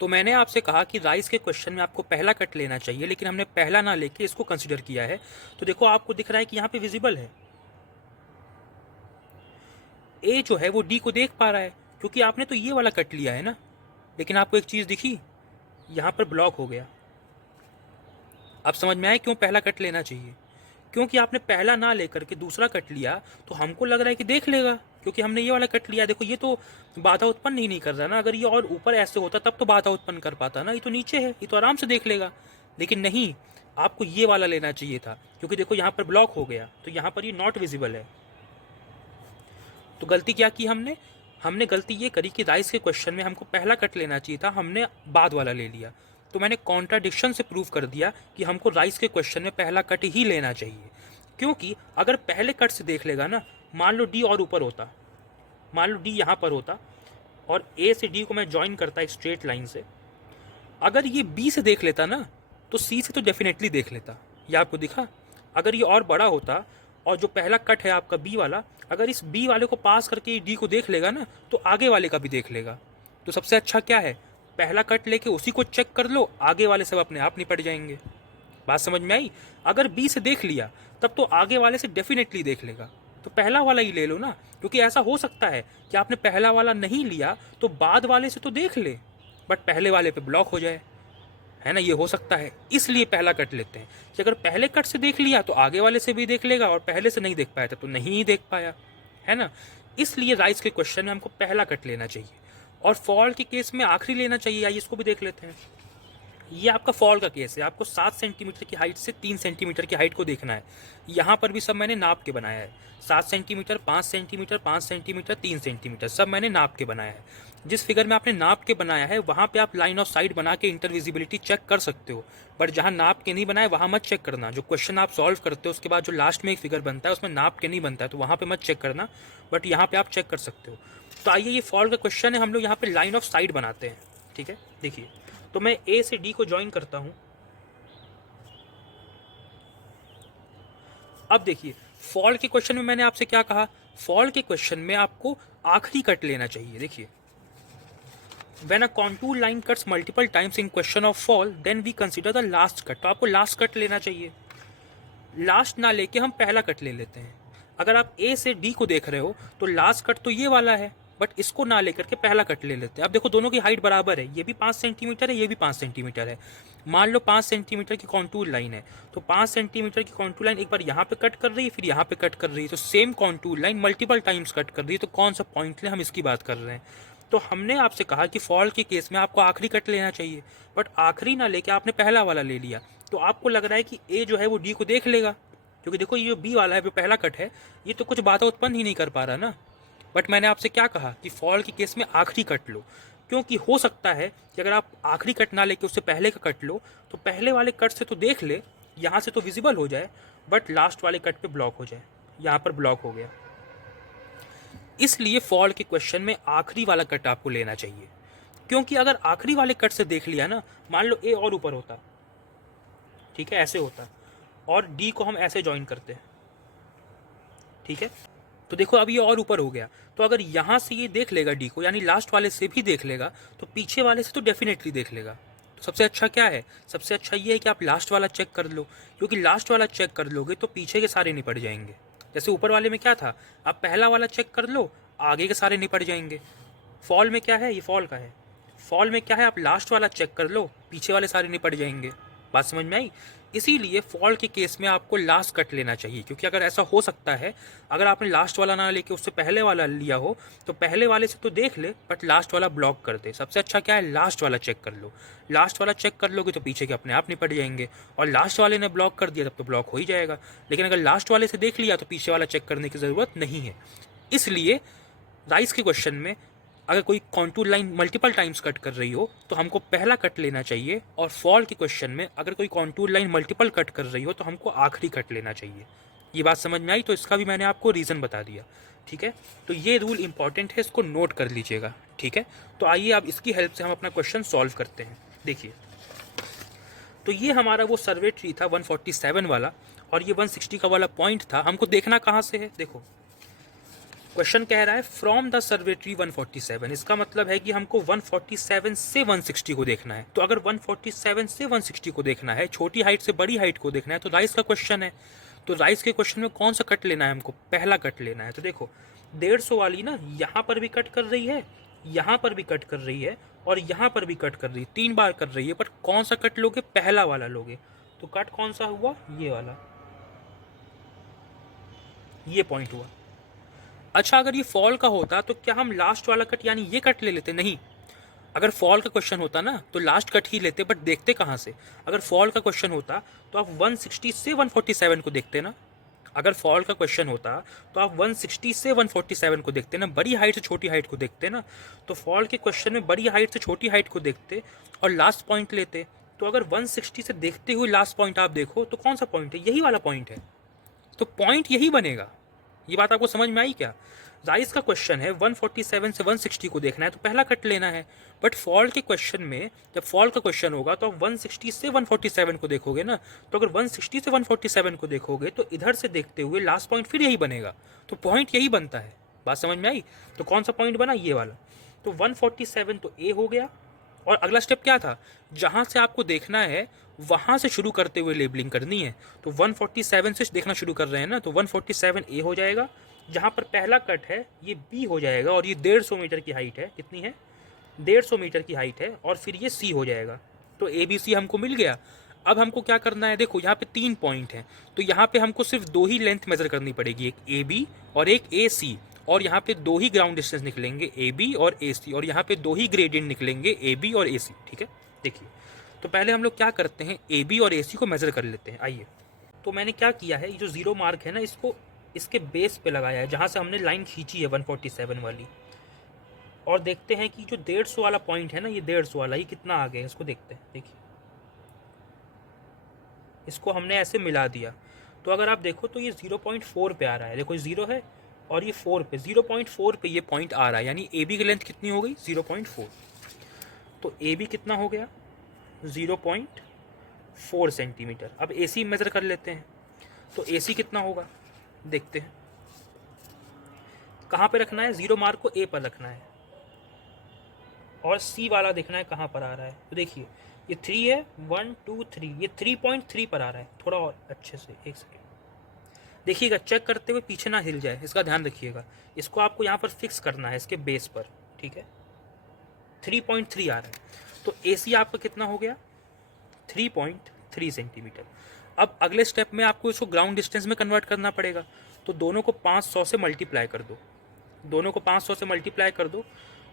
तो मैंने आपसे कहा कि राइज के क्वेश्चन में आपको पहला कट लेना चाहिए, लेकिन हमने पहला ना लेके इसको कंसिडर किया है। तो देखो आपको दिख रहा है कि यहाँ पे विजिबल है, ए जो है वो डी को देख पा रहा है, क्योंकि आपने तो ये वाला कट लिया है ना। लेकिन आपको एक चीज़ दिखी, यहाँ पर ब्लॉक हो गया। अब समझ में आया क्यों पहला कट लेना चाहिए, क्योंकि आपने पहला ना लेकर के दूसरा कट लिया, तो हमको लग रहा है कि देख लेगा, क्योंकि हमने ये वाला कट लिया। देखो ये तो बाधा उत्पन्न ही नहीं कर रहा ना, अगर ये और ऊपर ऐसे होता तब तो बाधा उत्पन्न कर पाता ना, ये तो नीचे है, ये तो आराम से देख लेगा। लेकिन नहीं, आपको ये वाला लेना चाहिए था, क्योंकि देखो यहाँ पर ब्लॉक हो गया, तो यहाँ पर ये नॉट विजिबल है। तो गलती क्या की हमने, हमने गलती ये करी कि राइज के क्वेश्चन में हमको पहला कट लेना चाहिए था, हमने बाद वाला ले लिया। तो मैंने कॉन्ट्राडिक्शन से प्रूव कर दिया कि हमको राइज के क्वेश्चन में पहला कट ही लेना चाहिए। क्योंकि अगर पहले कट से देख लेगा ना, मान लो डी और ऊपर होता, मान लो डी यहाँ पर होता और ए से डी को मैं ज्वाइन करता एक स्ट्रेट लाइन से, अगर ये बी से देख लेता ना, तो सी से तो डेफिनेटली देख लेता। ये आपको दिखा, अगर ये और बड़ा होता और जो पहला कट है आपका बी वाला, अगर इस बी वाले को पास करके डी को देख लेगा ना, तो आगे वाले का भी देख लेगा। तो सबसे अच्छा क्या है, पहला कट लेके उसी को चेक कर लो, आगे वाले सब अपने आप निपट जाएंगे। बात समझ में आई? अगर बी से देख लिया तब तो आगे वाले से डेफिनेटली देख लेगा, तो पहला वाला ही ले लो ना। क्योंकि ऐसा हो सकता है कि आपने पहला वाला नहीं लिया तो बाद वाले से तो देख ले, बट पहले वाले पे ब्लॉक हो जाए, है ना, ये हो सकता है। इसलिए पहला कट लेते हैं कि अगर पहले कट से देख लिया तो आगे वाले से भी देख लेगा, और पहले से नहीं देख पाया था तो नहीं ही देख पाया, है ना। इसलिए राइज के क्वेश्चन में हमको पहला कट लेना चाहिए, और फॉल के केस में आखिरी लेना चाहिए। आइए इसको भी देख लेते हैं। ये आपका फॉल का केस है, आपको 7 सेंटीमीटर की हाइट से 3 सेंटीमीटर की हाइट को देखना है। यहाँ पर भी सब मैंने नाप के बनाया है, 7 सेंटीमीटर, 5 सेंटीमीटर, 5 सेंटीमीटर, 3 सेंटीमीटर, सब मैंने नाप के बनाया है। जिस फिगर में आपने नाप के बनाया है वहाँ पे आप लाइन ऑफ साइट बना के इंटरविजिबिलिटी चेक कर सकते हो, बट जहाँ नाप के नहीं बनाए वहाँ मत चेक करना। जो क्वेश्चन आप सॉल्व करते हो उसके बाद जो लास्ट में एक फिगर बनता है उसमें नाप के नहीं बनता है, तो वहाँ पे मत चेक करना, बट यहाँ पे आप चेक कर सकते हो। तो आइए, ये फॉल का क्वेश्चन है, हम लोग यहाँ पे लाइन ऑफ साइट बनाते हैं। ठीक है, देखिए, तो मैं ए से डी को ज्वाइन करता हूं। अब देखिए, फॉल के क्वेश्चन में मैंने आपसे क्या कहा, फॉल के क्वेश्चन में आपको आखिरी कट लेना चाहिए। देखिए, when a contour line cuts multiple times in question of fall then we consider the last cut, तो आपको लास्ट कट लेना चाहिए। लास्ट ना लेके हम पहला कट ले लेते हैं। अगर आप ए से डी को देख रहे हो तो लास्ट कट तो ये वाला है, बट इसको ना लेकर के पहला कट ले लेते हैं। अब देखो दोनों की हाइट बराबर है, ये भी 5 सेंटीमीटर है, ये भी 5 सेंटीमीटर है। मान लो 5 सेंटीमीटर की कॉन्टूर लाइन है, तो 5 सेंटीमीटर की कॉन्टूर लाइन एक बार यहाँ पे कट कर रही है, फिर यहाँ पे कट कर रही है, तो same contour line multiple times cut कर रही है, तो कौन सा पॉइंट ले, हम इसकी बात कर रहे हैं। तो हमने आपसे कहा कि फॉल के केस में आपको आखिरी कट लेना चाहिए, बट आखिरी ना लेके आपने पहला वाला ले लिया, तो आपको लग रहा है कि ए जो है वो डी को देख लेगा, क्योंकि देखो ये जो बी वाला है जो पहला कट है ये तो कुछ बाधा उत्पन्न ही नहीं कर पा रहा ना। बट मैंने आपसे क्या कहा कि फॉल के केस में आखिरी कट लो, क्योंकि हो सकता है कि अगर आप आखिरी कट ना लेके उससे पहले का कट लो तो पहले वाले कट से तो देख ले, यहाँ से तो विजिबल हो जाए, बट लास्ट वाले कट पे ब्लॉक हो जाए। यहाँ पर ब्लॉक हो गया, इसलिए फॉल के क्वेश्चन में आखिरी वाला कट आपको लेना चाहिए। क्योंकि अगर आखिरी वाले कट से देख लिया ना, मान लो ए और ऊपर होता, ठीक है, ऐसे होता, और डी को हम ऐसे ज्वाइन करते हैं, ठीक है, तो देखो अब ये और ऊपर हो गया, तो अगर यहाँ से ये देख लेगा डी को, यानी लास्ट वाले से भी देख लेगा, तो पीछे वाले से तो डेफिनेटली देख लेगा। तो सबसे अच्छा क्या है, सबसे अच्छा ये है कि आप लास्ट वाला चेक कर लो, क्योंकि लास्ट वाला चेक कर लोगे तो पीछे के सारे निपट जाएंगे। जैसे ऊपर वाले में क्या था, आप पहला वाला चेक कर लो, आगे के सारे निपट जाएंगे। फॉल में क्या है, ये फॉल का है, फॉल में क्या है, आप लास्ट वाला चेक कर लो, पीछे वाले सारे निपट जाएंगे। बात समझ में आई? इसीलिए फॉल के केस में आपको लास्ट कट लेना चाहिए, क्योंकि अगर ऐसा हो सकता है, अगर आपने लास्ट वाला ना लेके उससे पहले वाला लिया हो तो पहले वाले से तो देख ले बट लास्ट वाला ब्लॉक कर दे। सबसे अच्छा क्या है, लास्ट वाला चेक कर लो। लास्ट वाला चेक कर लोगे तो पीछे के अपने आप निपट जाएंगे, और लास्ट वाले ने ब्लॉक कर दिया तब तो ब्लॉक हो ही जाएगा। लेकिन अगर लास्ट वाले से देख लिया तो पीछे वाला चेक करने की ज़रूरत नहीं है। इसलिए राइस के क्वेश्चन में अगर कोई contour line multiple times cut कर रही हो तो हमको पहला कट लेना चाहिए, और फॉल के क्वेश्चन में अगर कोई कॉन्टूर लाइन मल्टीपल कट कर रही हो तो हमको आखिरी कट लेना चाहिए। ये बात समझ में आई? तो इसका भी मैंने आपको रीज़न बता दिया, ठीक है। तो ये रूल इंपॉर्टेंट है, इसको नोट कर लीजिएगा, ठीक है। तो आइए अब इसकी हेल्प से हम अपना क्वेश्चन सॉल्व करते हैं। देखिए, तो ये हमारा वो सर्वे ट्री था 147 वाला, और ये 160 का वाला पॉइंट था। हमको देखना कहाँ से है, देखो क्वेश्चन कह रहा है फ्रॉम द सर्वे ट्री 147। इसका मतलब है कि हमको 147 से 160 को देखना है। तो अगर 147 से 160 को देखना है, छोटी हाइट से बड़ी हाइट को देखना है, तो राइस का क्वेश्चन है। तो राइस के क्वेश्चन में कौन सा कट लेना है हमको, पहला कट लेना है। तो देखो 150 वाली ना यहाँ पर भी कट कर रही है, यहाँ पर भी कट कर रही है, और यहाँ पर भी कट कर रही है, 3 बार कर रही है। बट कौन सा कट लोगे, पहला वाला लोगे। तो कट कौन सा हुआ, ये वाला, ये पॉइंट हुआ। अच्छा, अगर ये फॉल का होता तो क्या हम लास्ट वाला कट यानी ये कट ले लेते? नहीं। अगर फॉल का क्वेश्चन होता ना तो लास्ट कट ही लेते, बट देखते कहाँ से? अगर फॉल का क्वेश्चन होता तो आप 160 से 147 को देखते ना। अगर फॉल का क्वेश्चन होता तो आप 160 से 147 को देखते ना, बड़ी हाइट से छोटी हाइट को देखते ना। तो फॉल के क्वेश्चन में बड़ी हाइट से छोटी हाइट को देखते और लास्ट पॉइंट लेते। तो अगर 160 से देखते हुए लास्ट पॉइंट आप देखो तो कौन सा पॉइंट है, यही वाला पॉइंट है। तो पॉइंट यही बनेगा। ये बात आपको समझ में आई क्या? राइस का क्वेश्चन है 147 से 160 को देखना है तो पहला कट लेना है। बट फॉल के क्वेश्चन में जब फॉल का क्वेश्चन होगा तो आप 160 से 147 को देखोगे ना। तो अगर 160 से 147 को देखोगे तो इधर से देखते हुए लास्ट पॉइंट फिर यही बनेगा। तो पॉइंट यही बनता है। बात समझ में आई? तो कौन सा पॉइंट बना, ये वाला। तो 147 तो ए हो गया, और अगला स्टेप क्या था, जहाँ से आपको देखना है वहाँ से शुरू करते हुए लेबलिंग करनी है। तो 147 से देखना शुरू कर रहे हैं ना, तो 147 ए हो जाएगा। जहाँ पर पहला कट है ये बी हो जाएगा, और ये 150 मीटर की हाइट है। कितनी है, 150 मीटर की हाइट है। और फिर ये सी हो जाएगा। तो ए बी सी हमको मिल गया। अब हमको क्या करना है, देखो यहाँ पे 3 पॉइंट हैं, तो यहाँ पे हमको सिर्फ 2 ही लेंथ मेजर करनी पड़ेगी, एक ए बी और एक ए सी। और यहाँ पे 2 ही ग्राउंड डिस्टेंस निकलेंगे, ए बी और ए सी, और यहाँ पे 2 ही ग्रेडियंट निकलेंगे, ए बी और ए सी, ठीक है। देखिए, तो पहले हम लोग क्या करते हैं, ए बी और ए सी को मेजर कर लेते हैं। आइए, तो मैंने क्या किया है, ये जो 0 मार्क है ना, इसको इसके बेस पे लगाया है जहाँ से हमने लाइन खींची है 147 वाली। और देखते हैं कि जो 150 वाला पॉइंट है ना, ये 150 वाला, ये कितना आगे है, इसको देखते हैं। देखिए, इसको हमने ऐसे मिला दिया। तो अगर आप देखो तो ये 0.4 पे आ रहा है। देखो 0 है और ये 4 पे, 0.4 पे ये पॉइंट आ रहा है। यानी ए बी की लेंथ कितनी हो गई, 0.4। तो ए बी कितना हो गया, 0.4 सेंटीमीटर। अब ए सी मेज़र कर लेते हैं। तो ए सी कितना होगा, देखते हैं। कहाँ पे रखना है, 0 मार्क को ए पर रखना है, और सी वाला देखना है कहाँ पर आ रहा है। तो देखिए ये 3 है, 1 2 3, ये 3.3 पर आ रहा है। थोड़ा और अच्छे से, एक सेकेंड देखिएगा, चेक करते हुए पीछे ना हिल जाए, इसका ध्यान रखिएगा। इसको आपको यहाँ पर फिक्स करना है, इसके बेस पर, ठीक है। 3.3 आ रहा है। तो ए सी आपका कितना हो गया, 3.3 सेंटीमीटर। अब अगले स्टेप में आपको इसको ग्राउंड डिस्टेंस में कन्वर्ट करना पड़ेगा। तो दोनों को 500 से मल्टीप्लाई कर दो, दोनों को 500 से मल्टीप्लाई कर दो।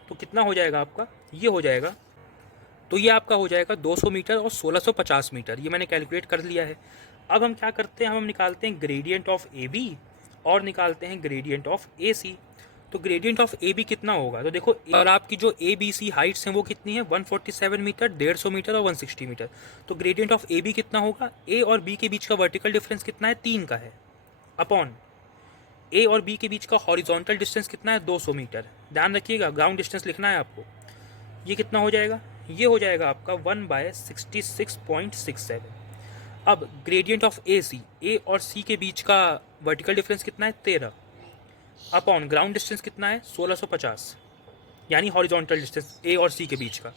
तो कितना हो जाएगा आपका, ये हो जाएगा। तो ये आपका हो जाएगा 200 मीटर और 1650 मीटर। ये मैंने कैलकुलेट कर लिया है। अब हम क्या करते हैं, हम निकालते हैं ग्रेडियंट ऑफ ए बी और निकालते हैं ग्रेडियंट ऑफ ए सी। तो ग्रेडियंट ऑफ ए बी कितना होगा, तो देखो, और आपकी जो ए बी सी हाइट्स हैं वो कितनी है, 147 मीटर, 150 मीटर और 160 मीटर। तो ग्रेडियंट ऑफ ए बी कितना होगा, ए और बी के बीच का वर्टिकल डिफरेंस कितना है, 3 का है, अपॉन ए और बी के बीच का हॉरिजॉन्टल डिस्टेंस कितना है, 200 मीटर। ध्यान रखिएगा, ग्राउंड डिस्टेंस लिखना है आपको। ये कितना हो जाएगा, ये हो जाएगा आपका 1/66.67। अब ग्रेडियंट ऑफ ए सी, ए और सी के बीच का वर्टिकल डिफरेंस कितना है, 13, अपॉन ग्राउंड डिस्टेंस कितना है, 1650, यानी हॉरिजॉन्टल डिस्टेंस ए और सी के बीच का,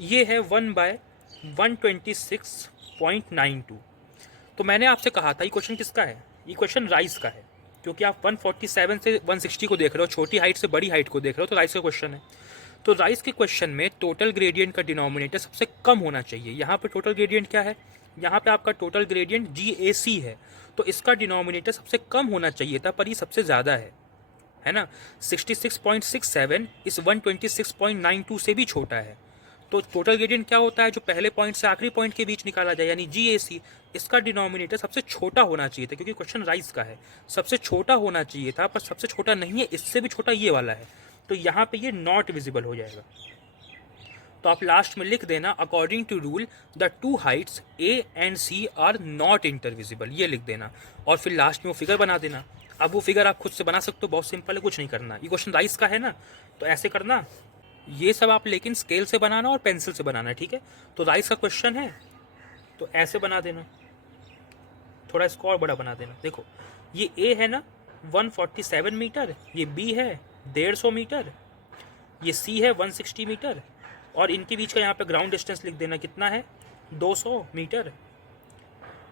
ये है 1/126.92। तो मैंने आपसे कहा था ये क्वेश्चन किसका है, ये क्वेश्चन राइस का है, क्योंकि आप 147 से 160 को देख रहे हो, छोटी हाइट से बड़ी हाइट को देख रहे हो, तो राइस का क्वेश्चन है। तो राइस के क्वेश्चन में टोटल ग्रेडियंट का डिनोमिनेटर सबसे कम होना चाहिए। यहाँ पे टोटल ग्रेडियंट क्या है, यहाँ पे आपका टोटल ग्रेडियंट GAC है, तो इसका डिनोमिनेटर सबसे कम होना चाहिए था, पर ये सबसे ज़्यादा है ना। 66.67 इस 126.92 से भी छोटा है। तो टोटल ग्रेडियंट क्या होता है, जो पहले पॉइंट से आखिरी पॉइंट के बीच निकाला जाए, यानी GAC। इसका डिनोमिनेटर सबसे छोटा होना चाहिए था, क्योंकि क्वेश्चन राइस का है, सबसे छोटा होना चाहिए था, पर सबसे छोटा नहीं है, इससे भी छोटा ये वाला है, तो यहाँ पे ये नॉट विजिबल हो जाएगा। तो आप लास्ट में लिख देना according to rule the two heights A and C are not intervisible, ये लिख देना, और फिर लास्ट में वो फिगर बना देना। अब वो फिगर आप खुद से बना सकते हो, बहुत सिंपल है, कुछ नहीं करना। ये क्वेश्चन राइस का है ना, तो ऐसे करना, ये सब आप लेकिन स्केल से बनाना और पेंसिल से बनाना, ठीक है। तो राइस का क्वेश्चन है, तो ऐसे बना देना, थोड़ा इसको और बड़ा बना देना। देखो ये A है ना 147 मीटर, ये B है 150 मीटर, ये C है 160 मीटर, और इनके बीच का यहाँ पे ग्राउंड डिस्टेंस लिख देना, कितना है 200 मीटर,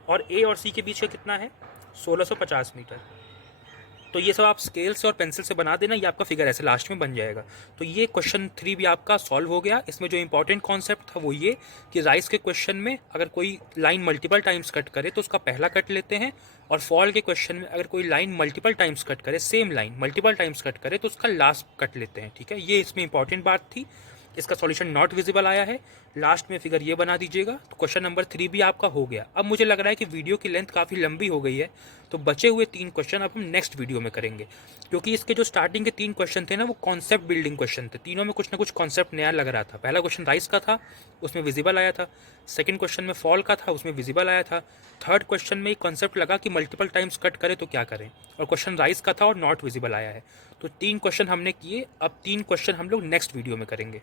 और A और C के बीच का कितना है 1650 मीटर। तो ये सब आप स्केल से और पेंसिल से बना देना, ये आपका फिगर ऐसे लास्ट में बन जाएगा। तो ये क्वेश्चन 3 भी आपका सॉल्व हो गया। इसमें जो इंपॉर्टेंट कॉन्सेप्ट था वो ये कि राइस के क्वेश्चन में अगर कोई लाइन मल्टीपल टाइम्स कट करे तो उसका पहला कट लेते हैं, और फॉल के क्वेश्चन में अगर कोई लाइन मल्टीपल टाइम्स कट करे, same line multiple times cut करे, तो उसका लास्ट कट लेते हैं, ठीक है। ये इसमें इंपॉर्टेंट बात थी। इसका सॉल्यूशन नॉट विजिबल आया है, लास्ट में फिगर ये बना दीजिएगा। तो क्वेश्चन नंबर 3 भी आपका हो गया। अब मुझे लग रहा है कि वीडियो की लेंथ काफ़ी लंबी हो गई है, तो बचे हुए 3 क्वेश्चन अब हम नेक्स्ट वीडियो में करेंगे, क्योंकि इसके जो स्टार्टिंग के 3 क्वेश्चन थे ना, वो कॉन्सेप्ट बिल्डिंग क्वेश्चन थे। तीनों में कुछ ना कुछ कॉन्सेप्ट नया लग रहा था। पहला क्वेश्चन राइस का था, उसमें विजिबल आया था। सेकंड क्वेश्चन में फॉल का था, उसमें विजिबल आया था। थर्ड क्वेश्चन में एक कॉन्सेप्ट लगा कि मल्टीपल टाइम्स कट करें तो क्या करें, और क्वेश्चन राइस का था और नॉट विजिबल आया है। तो 3 क्वेश्चन हमने किए, अब 3 क्वेश्चन हम लोग नेक्स्ट वीडियो में करेंगे।